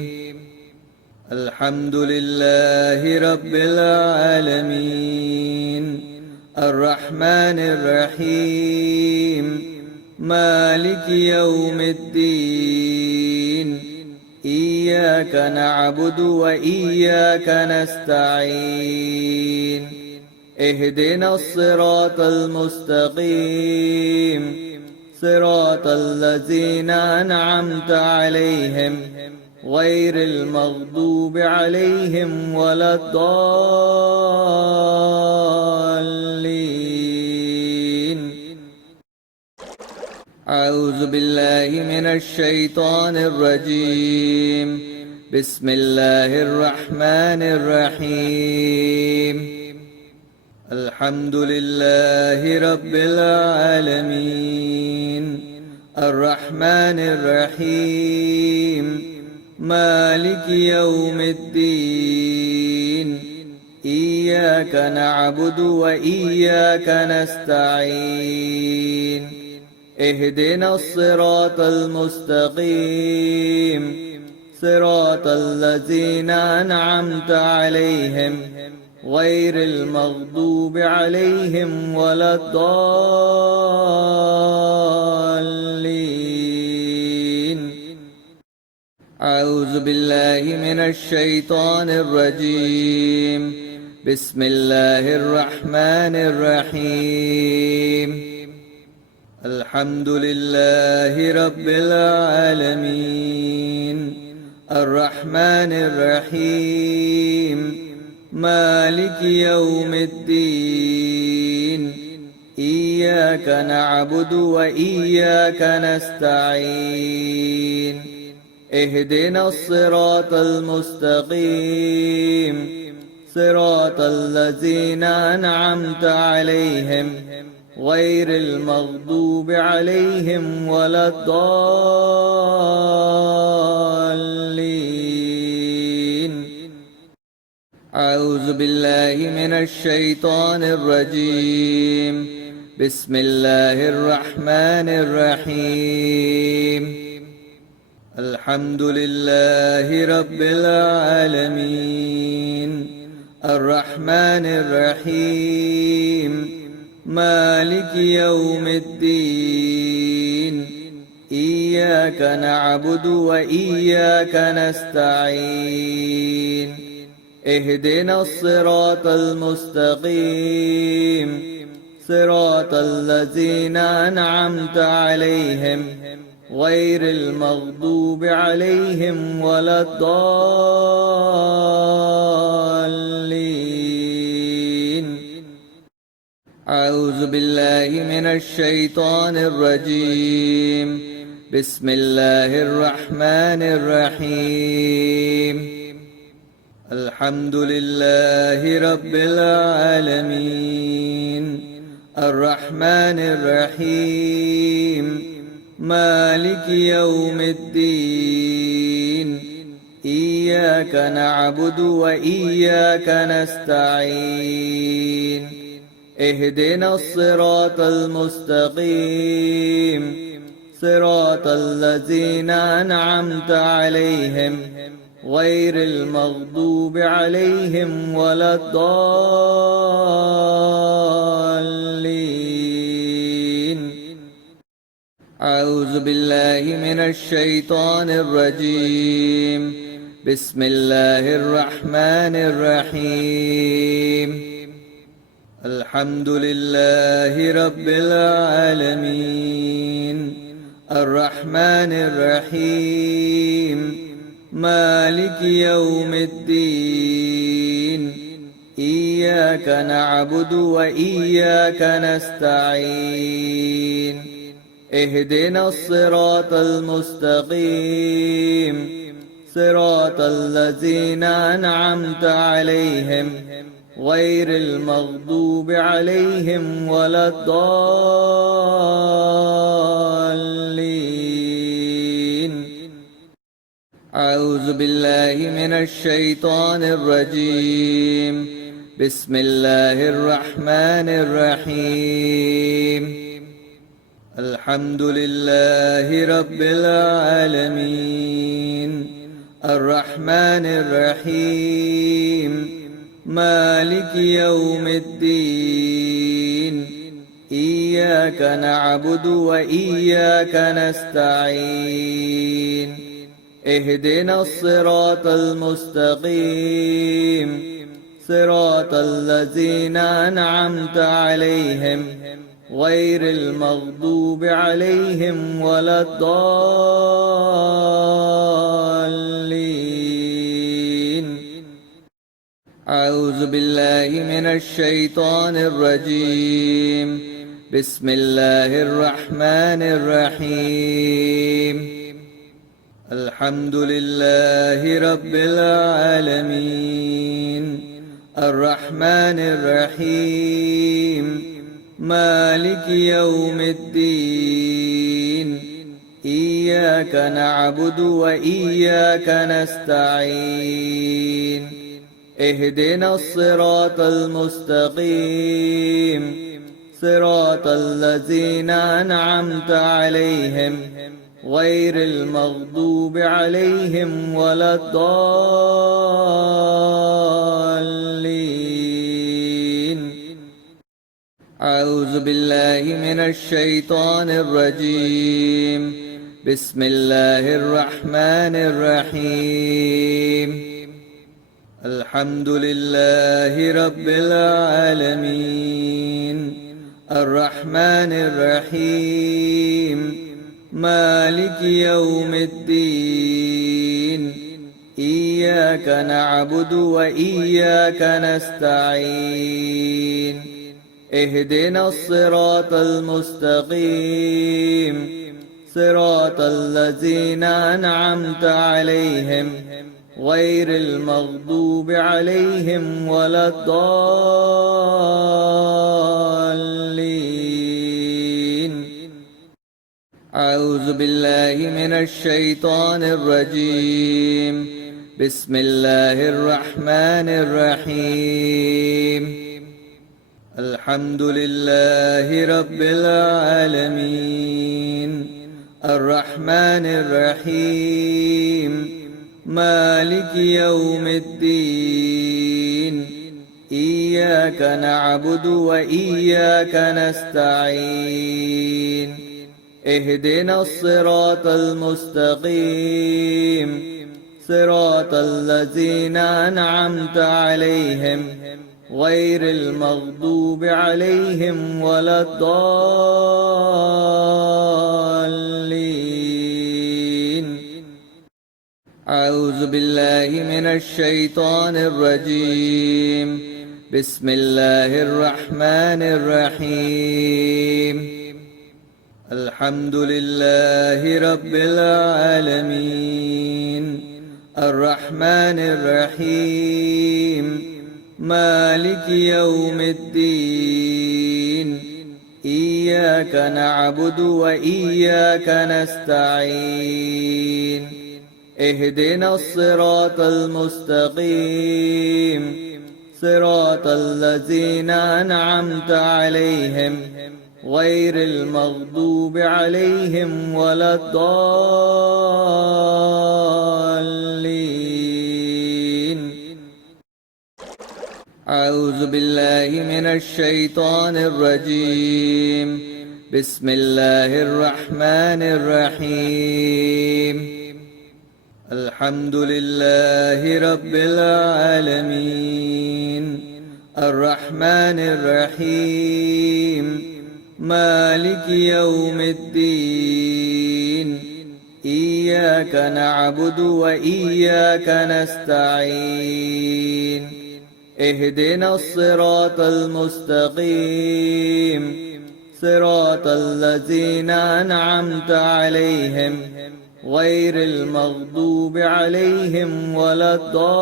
الحمد لله رب العالمين، الرحمن الرحيم، مالك يوم الدين، إياك نعبد وإياك نستعين، اهدنا الصراط المستقيم، صراط الذين أنعمت عليهم غير المغضوب عليهم ولا الضالين. أعوذ بالله من الشيطان الرجيم. بسم الله الرحمن الرحيم. الحمد لله رب العالمين، الرحمن الرحيم، مالك يوم الدين، إياك نعبد وإياك نستعين، اهدنا الصراط المستقيم، صراط الذين أنعمت عليهم غير المغضوب عليهم ولا الضالين. أعوذ بالله من الشيطان الرجيم. بسم الله الرحمن الرحيم. الحمد لله رب العالمين، الرحمن الرحيم، مالك يوم الدين، إياك نعبد وإياك نستعين، اهدنا الصراط المستقيم، صراط الذين أنعمت عليهم غير المغضوب عليهم ولا الضالين. أعوذ بالله من الشيطان الرجيم. بسم الله الرحمن الرحيم. الحمد لله رب العالمين، الرحمن الرحيم، مالك يوم الدين، إياك نعبد وإياك نستعين، اهدنا الصراط المستقيم، صراط الذين أنعمت عليهم غير المغضوب عليهم ولا الضالين. أعوذ بالله من الشيطان الرجيم. بسم الله الرحمن الرحيم. الحمد لله رب العالمين الرحمن الرحيم مالك يوم الدين إياك نعبد وإياك نستعين اهدنا الصراط المستقيم صراط الذين أنعمت عليهم غير المغضوب عليهم ولا الضالين. أعوذ بالله من الشيطان الرجيم. بسم الله الرحمن الرحيم. الحمد لله رب العالمين الرحمن الرحيم مالك يوم الدين إياك نعبد وإياك نستعين اهدنا الصراط المستقيم صراط الذين أنعمت عليهم غير المغضوب عليهم ولا الضالين. أعوذ بالله من الشيطان الرجيم. بسم الله الرحمن الرحيم. الحمد لله رب العالمين الرحمن الرحيم مالك يوم الدين إياك نعبد وإياك نستعين اهدنا الصراط المستقيم صراط الذين أنعمت عليهم غير المغضوب عليهم ولا الضالين. أعوذ بالله من الشيطان الرجيم. بسم الله الرحمن الرحيم. الحمد لله رب العالمين الرحمن الرحيم مالك يوم الدين إياك نعبد وإياك نستعين اهدنا الصراط المستقيم صراط الذين أنعمت عليهم غير المغضوب عليهم ولا الضالين. أعوذ بالله من الشيطان الرجيم. بسم الله الرحمن الرحيم. الحمد لله رب العالمين الرحمن الرحيم مالك يوم الدين إياك نعبد وإياك نستعين اهدنا الصراط المستقيم صراط الذين أنعمت عليهم غير المغضوب عليهم ولا الضالين. أعوذ بالله من الشيطان الرجيم. بسم الله الرحمن الرحيم. الحمد لله رب العالمين الرحمن الرحيم مالك يوم الدين إياك نعبد وإياك نستعين اهدنا الصراط المستقيم صراط الذين أنعمت عليهم غير المغضوب عليهم ولا الضالين. أعوذ بالله من الشيطان الرجيم. بسم الله الرحمن الرحيم. الحمد لله رب العالمين الرحمن الرحيم مالك يوم الدين إياك نعبد وإياك نستعين اهدنا الصراط المستقيم صراط الذين أنعمت عليهم غير المغضوب عليهم ولا الضالين. أعوذ بالله من الشيطان الرجيم. بسم الله الرحمن الرحيم. الحمد لله رب العالمين الرحمن الرحيم مالك يوم الدين إياك نعبد وإياك نستعين اهدنا الصراط المستقيم صراط الذين أنعمت عليهم غير المغضوب عليهم ولا الضالين.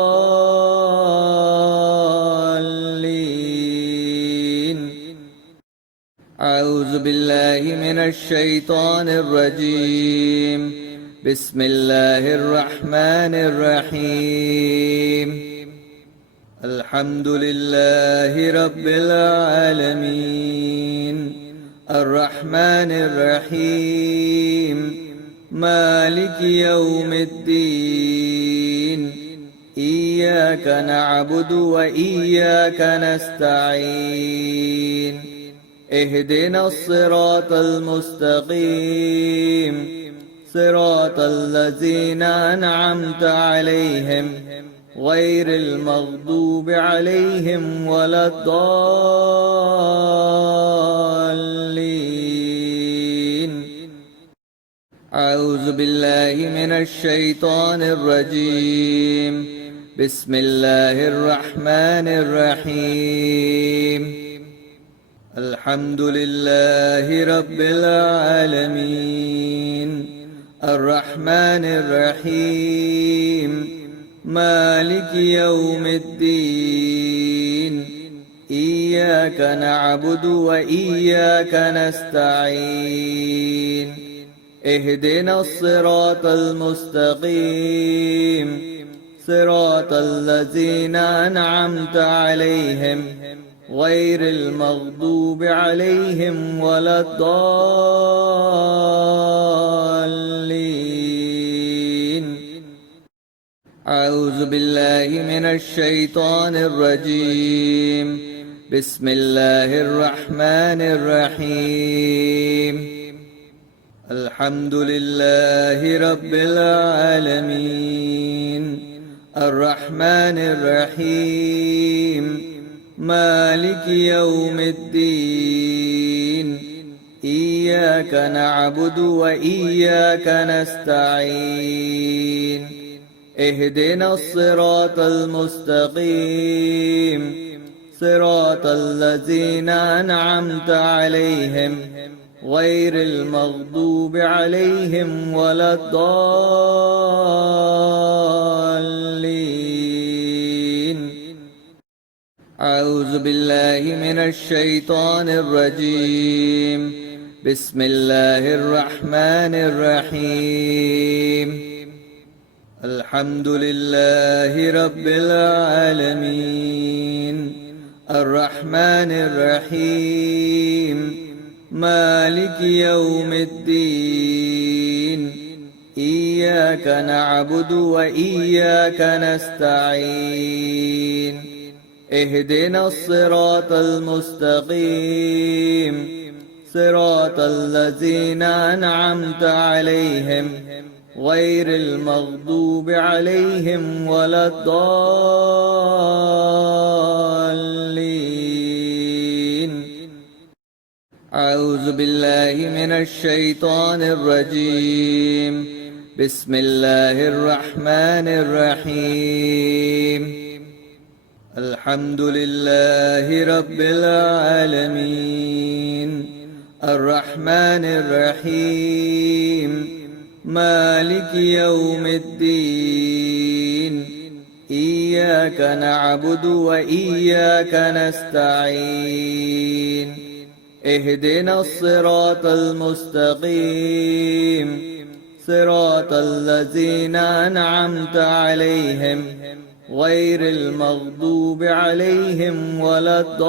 أعوذ بالله من الشيطان الرجيم. بسم الله الرحمن الرحيم. الحمد لله رب العالمين الرحمن الرحيم مالك يوم الدين إياك نعبد وإياك نستعين اهدنا الصراط المستقيم صراط الذين أنعمت عليهم غير المغضوب عليهم ولا الضالين. أعوذ بالله من الشيطان الرجيم. بسم الله الرحمن الرحيم. الحمد لله رب العالمين الرحمن الرحيم مالك يوم الدين إياك نعبد وإياك نستعين اهدنا الصراط المستقيم صراط الذين أنعمت عليهم غير المغضوب عليهم ولا الضالين. أعوذ بالله من الشيطان الرجيم. بسم الله الرحمن الرحيم. الحمد لله رب العالمين الرحمن الرحيم مالك يوم الدين إياك نعبد وإياك نستعين اهدنا الصراط المستقيم صراط الذين أنعمت عليهم غير المغضوب عليهم ولا الضالين. أعوذ بالله من الشيطان الرجيم. بسم الله الرحمن الرحيم. الحمد لله رب العالمين الرحمن الرحيم مالك يوم الدين إياك نعبد وإياك نستعين اهدنا الصراط المستقيم صراط الذين أنعمت عليهم غير المغضوب عليهم ولا الضالين. أعوذ بالله من الشيطان الرجيم. بسم الله الرحمن الرحيم. الحمد لله رب العالمين الرحمن الرحيم مالك يوم الدين إياك نعبد وإياك نستعين اهدنا الصراط المستقيم صراط الذين أنعمت عليهم غير المغضوب عليهم ولا الضالين.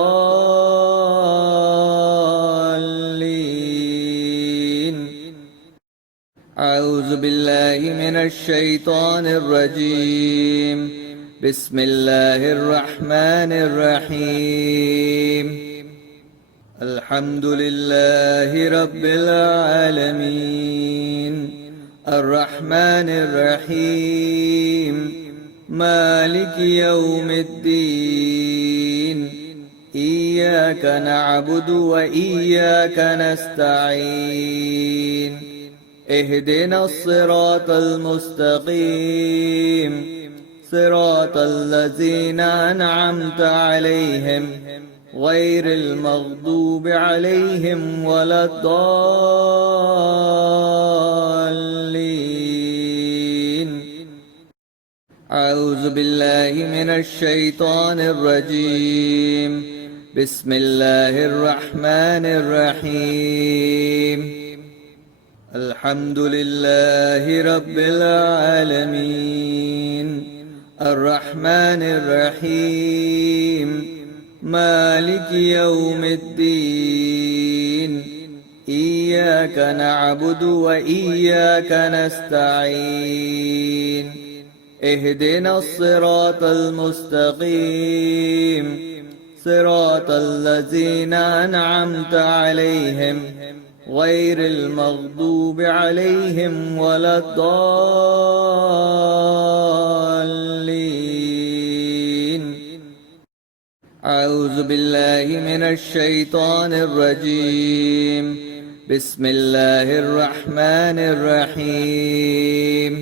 أعوذ بالله من الشيطان الرجيم. بسم الله الرحمن الرحيم. الحمد لله رب العالمين الرحمن الرحيم مالك يوم الدين إياك نعبد وإياك نستعين اهدنا الصراط المستقيم صراط الذين أنعمت عليهم غير المغضوب عليهم ولا الضالين. أعوذ بالله من الشيطان الرجيم. بسم الله الرحمن الرحيم. الحمد لله رب العالمين الرحمن الرحيم مالك يوم الدين إياك نعبد وإياك نستعين اهدنا الصراط المستقيم صراط الذين أنعمت عليهم غير المغضوب عليهم ولا الضالين. أعوذ بالله من الشيطان الرجيم. بسم الله الرحمن الرحيم.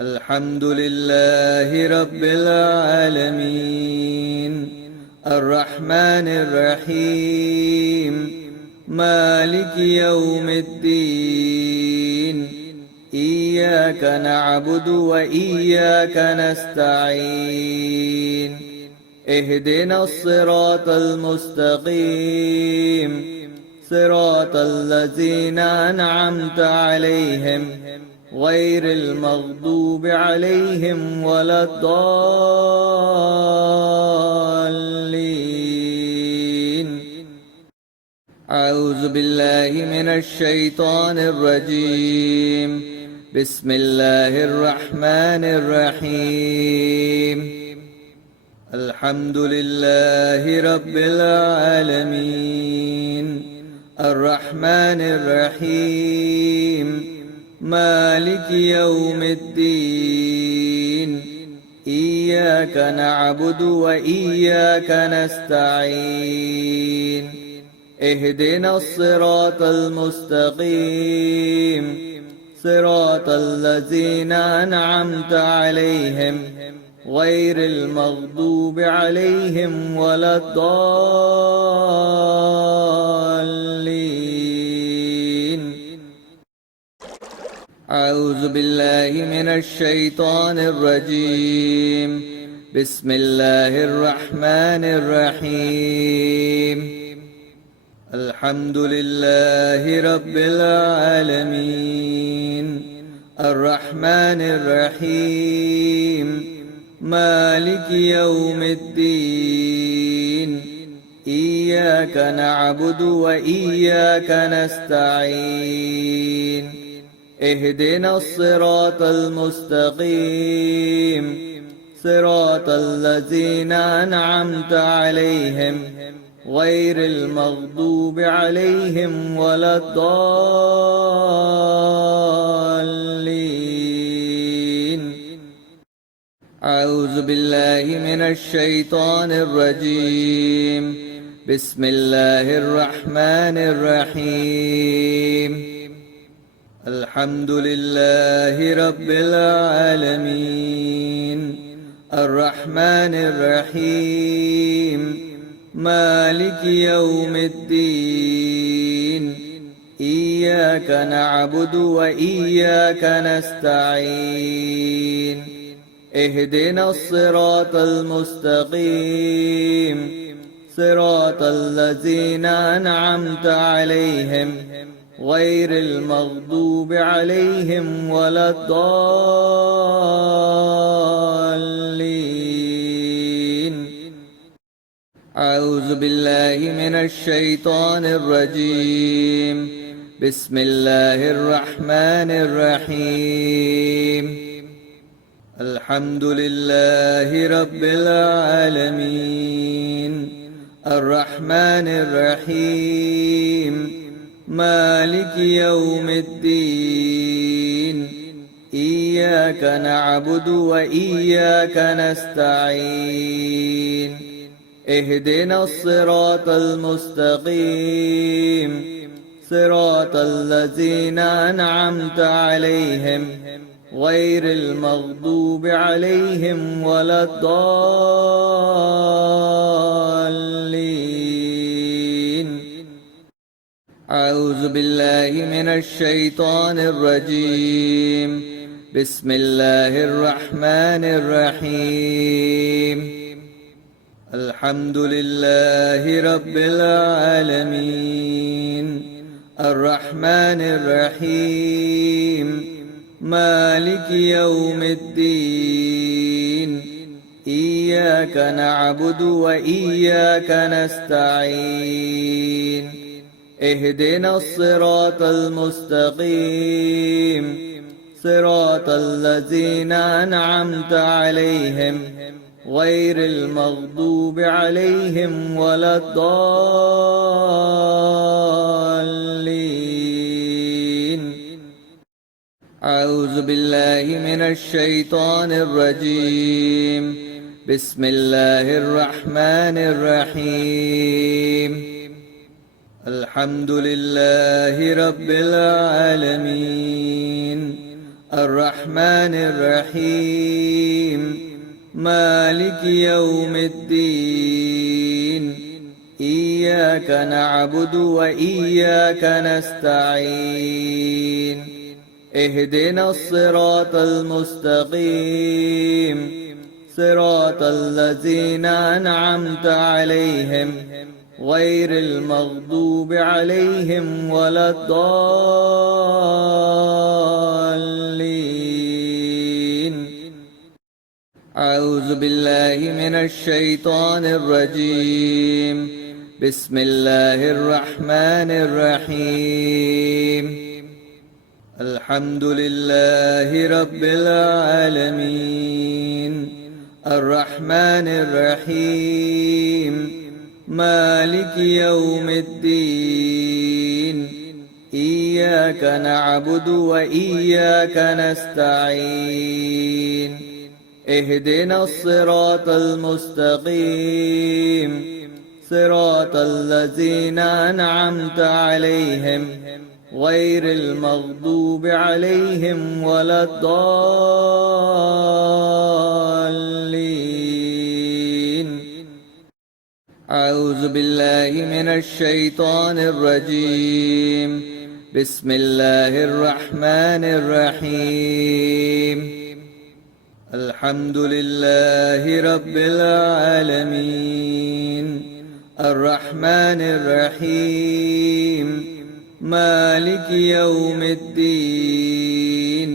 الحمد لله رب العالمين الرحمن الرحيم مالك يوم الدين إياك نعبد وإياك نستعين اهدنا الصراط المستقيم صراط الذين أنعمت عليهم غير المغضوب عليهم ولا الضالين. أعوذ بالله من الشيطان الرجيم. بسم الله الرحمن الرحيم. الحمد لله رب العالمين الرحمن الرحيم مالك يوم الدين إياك نعبد وإياك نستعين اهدنا الصراط المستقيم صراط الذين أنعمت عليهم غير المغضوب عليهم ولا الضالين. أعوذ بالله من الشيطان الرجيم. بسم الله الرحمن الرحيم. الحمد لله رب العالمين الرحمن الرحيم مالك يوم الدين إياك نعبد وإياك نستعين اهدنا الصراط المستقيم صراط الذين أنعمت عليهم غير المغضوب عليهم ولا الضالين. أعوذ بالله من الشيطان الرجيم. بسم الله الرحمن الرحيم. الحمد لله رب العالمين الرحمن الرحيم مالك يوم الدين إياك نعبد وإياك نستعين اهدنا الصراط المستقيم صراط الذين أنعمت عليهم غير المغضوب عليهم ولا الضالين. أعوذ بالله من الشيطان الرجيم. بسم الله الرحمن الرحيم. الحمد لله رب العالمين الرحمن الرحيم مالك يوم الدين إياك نعبد وإياك نستعين اهدنا الصراط المستقيم صراط الذين أنعمت عليهم غير المغضوب عليهم ولا الضالين. أعوذ بالله من الشيطان الرجيم. بسم الله الرحمن الرحيم. الحمد لله رب العالمين الرحمن الرحيم مالك يوم الدين إياك نعبد وإياك نستعين اهدنا الصراط المستقيم صراط الذين أنعمت عليهم غير المغضوب عليهم ولا الضالين. أعوذ بالله من الشيطان الرجيم. بسم الله الرحمن الرحيم. الحمد لله رب العالمين الرحمن الرحيم مالك يوم الدين إياك نعبد وإياك نستعين اهدنا الصراط المستقيم صراط الذين أنعمت عليهم غير المغضوب عليهم ولا الضالين. أعوذ بالله من الشيطان الرجيم. بسم الله الرحمن الرحيم. الحمد لله رب العالمين الرحمن الرحيم مالك يوم الدين إياك نعبد وإياك نستعين اهدنا الصراط المستقيم صراط الذين أنعمت عليهم غير المغضوب عليهم ولا الضالين. أعوذ بالله من الشيطان الرجيم. بسم الله الرحمن الرحيم. الحمد لله رب العالمين الرحمن الرحيم مالك يوم الدين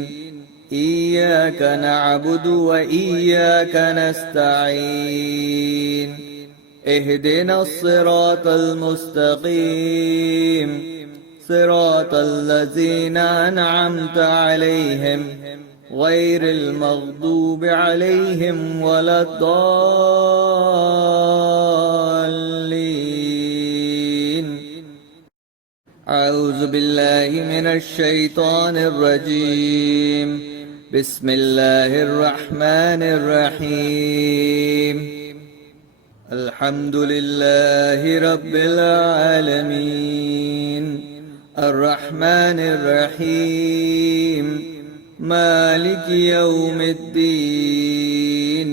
إياك نعبد وإياك نستعين اهدنا الصراط المستقيم صراط الذين أنعمت عليهم غير المغضوب عليهم ولا الضالين. أعوذ بالله من الشيطان الرجيم. بسم الله الرحمن الرحيم. الحمد لله رب العالمين الرحمن الرحيم مالك يوم الدين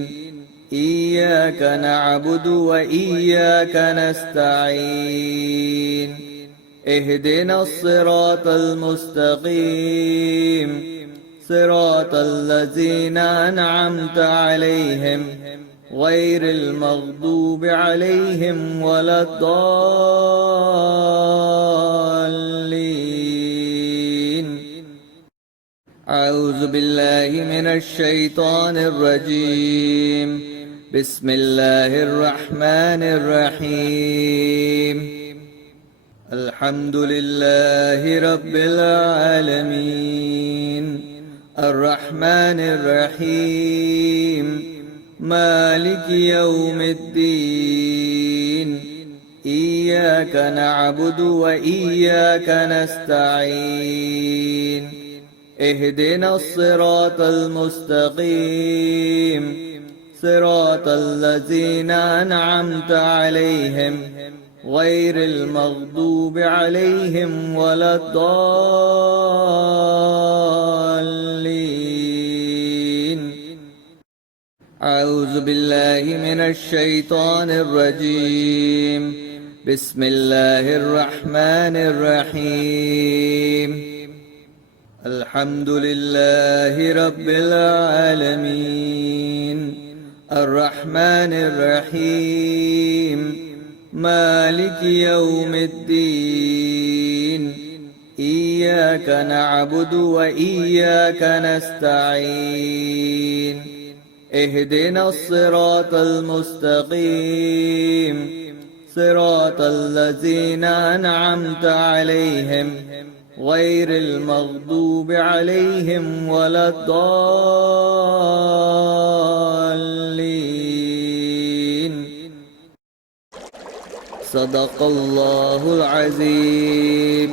إياك نعبد وإياك نستعين اهدنا الصراط المستقيم صراط الذين أنعمت عليهم غير المغضوب عليهم ولا الضالين. أعوذ بالله من الشيطان الرجيم. بسم الله الرحمن الرحيم. الحمد لله رب العالمين الرحمن الرحيم مالك يوم الدين إياك نعبد وإياك نستعين اهدنا الصراط المستقيم صراط الذين أنعمت عليهم غير المغضوب عليهم ولا الضالين. أعوذ بالله من الشيطان الرجيم. بسم الله الرحمن الرحيم. الحمد لله رب العالمين الرحمن الرحيم مالك يوم الدين إياك نعبد وإياك نستعين اهدنا الصراط المستقيم صراط الذين أنعمت عليهم غير المغضوب عليهم ولا الضالين. صدق الله العظيم.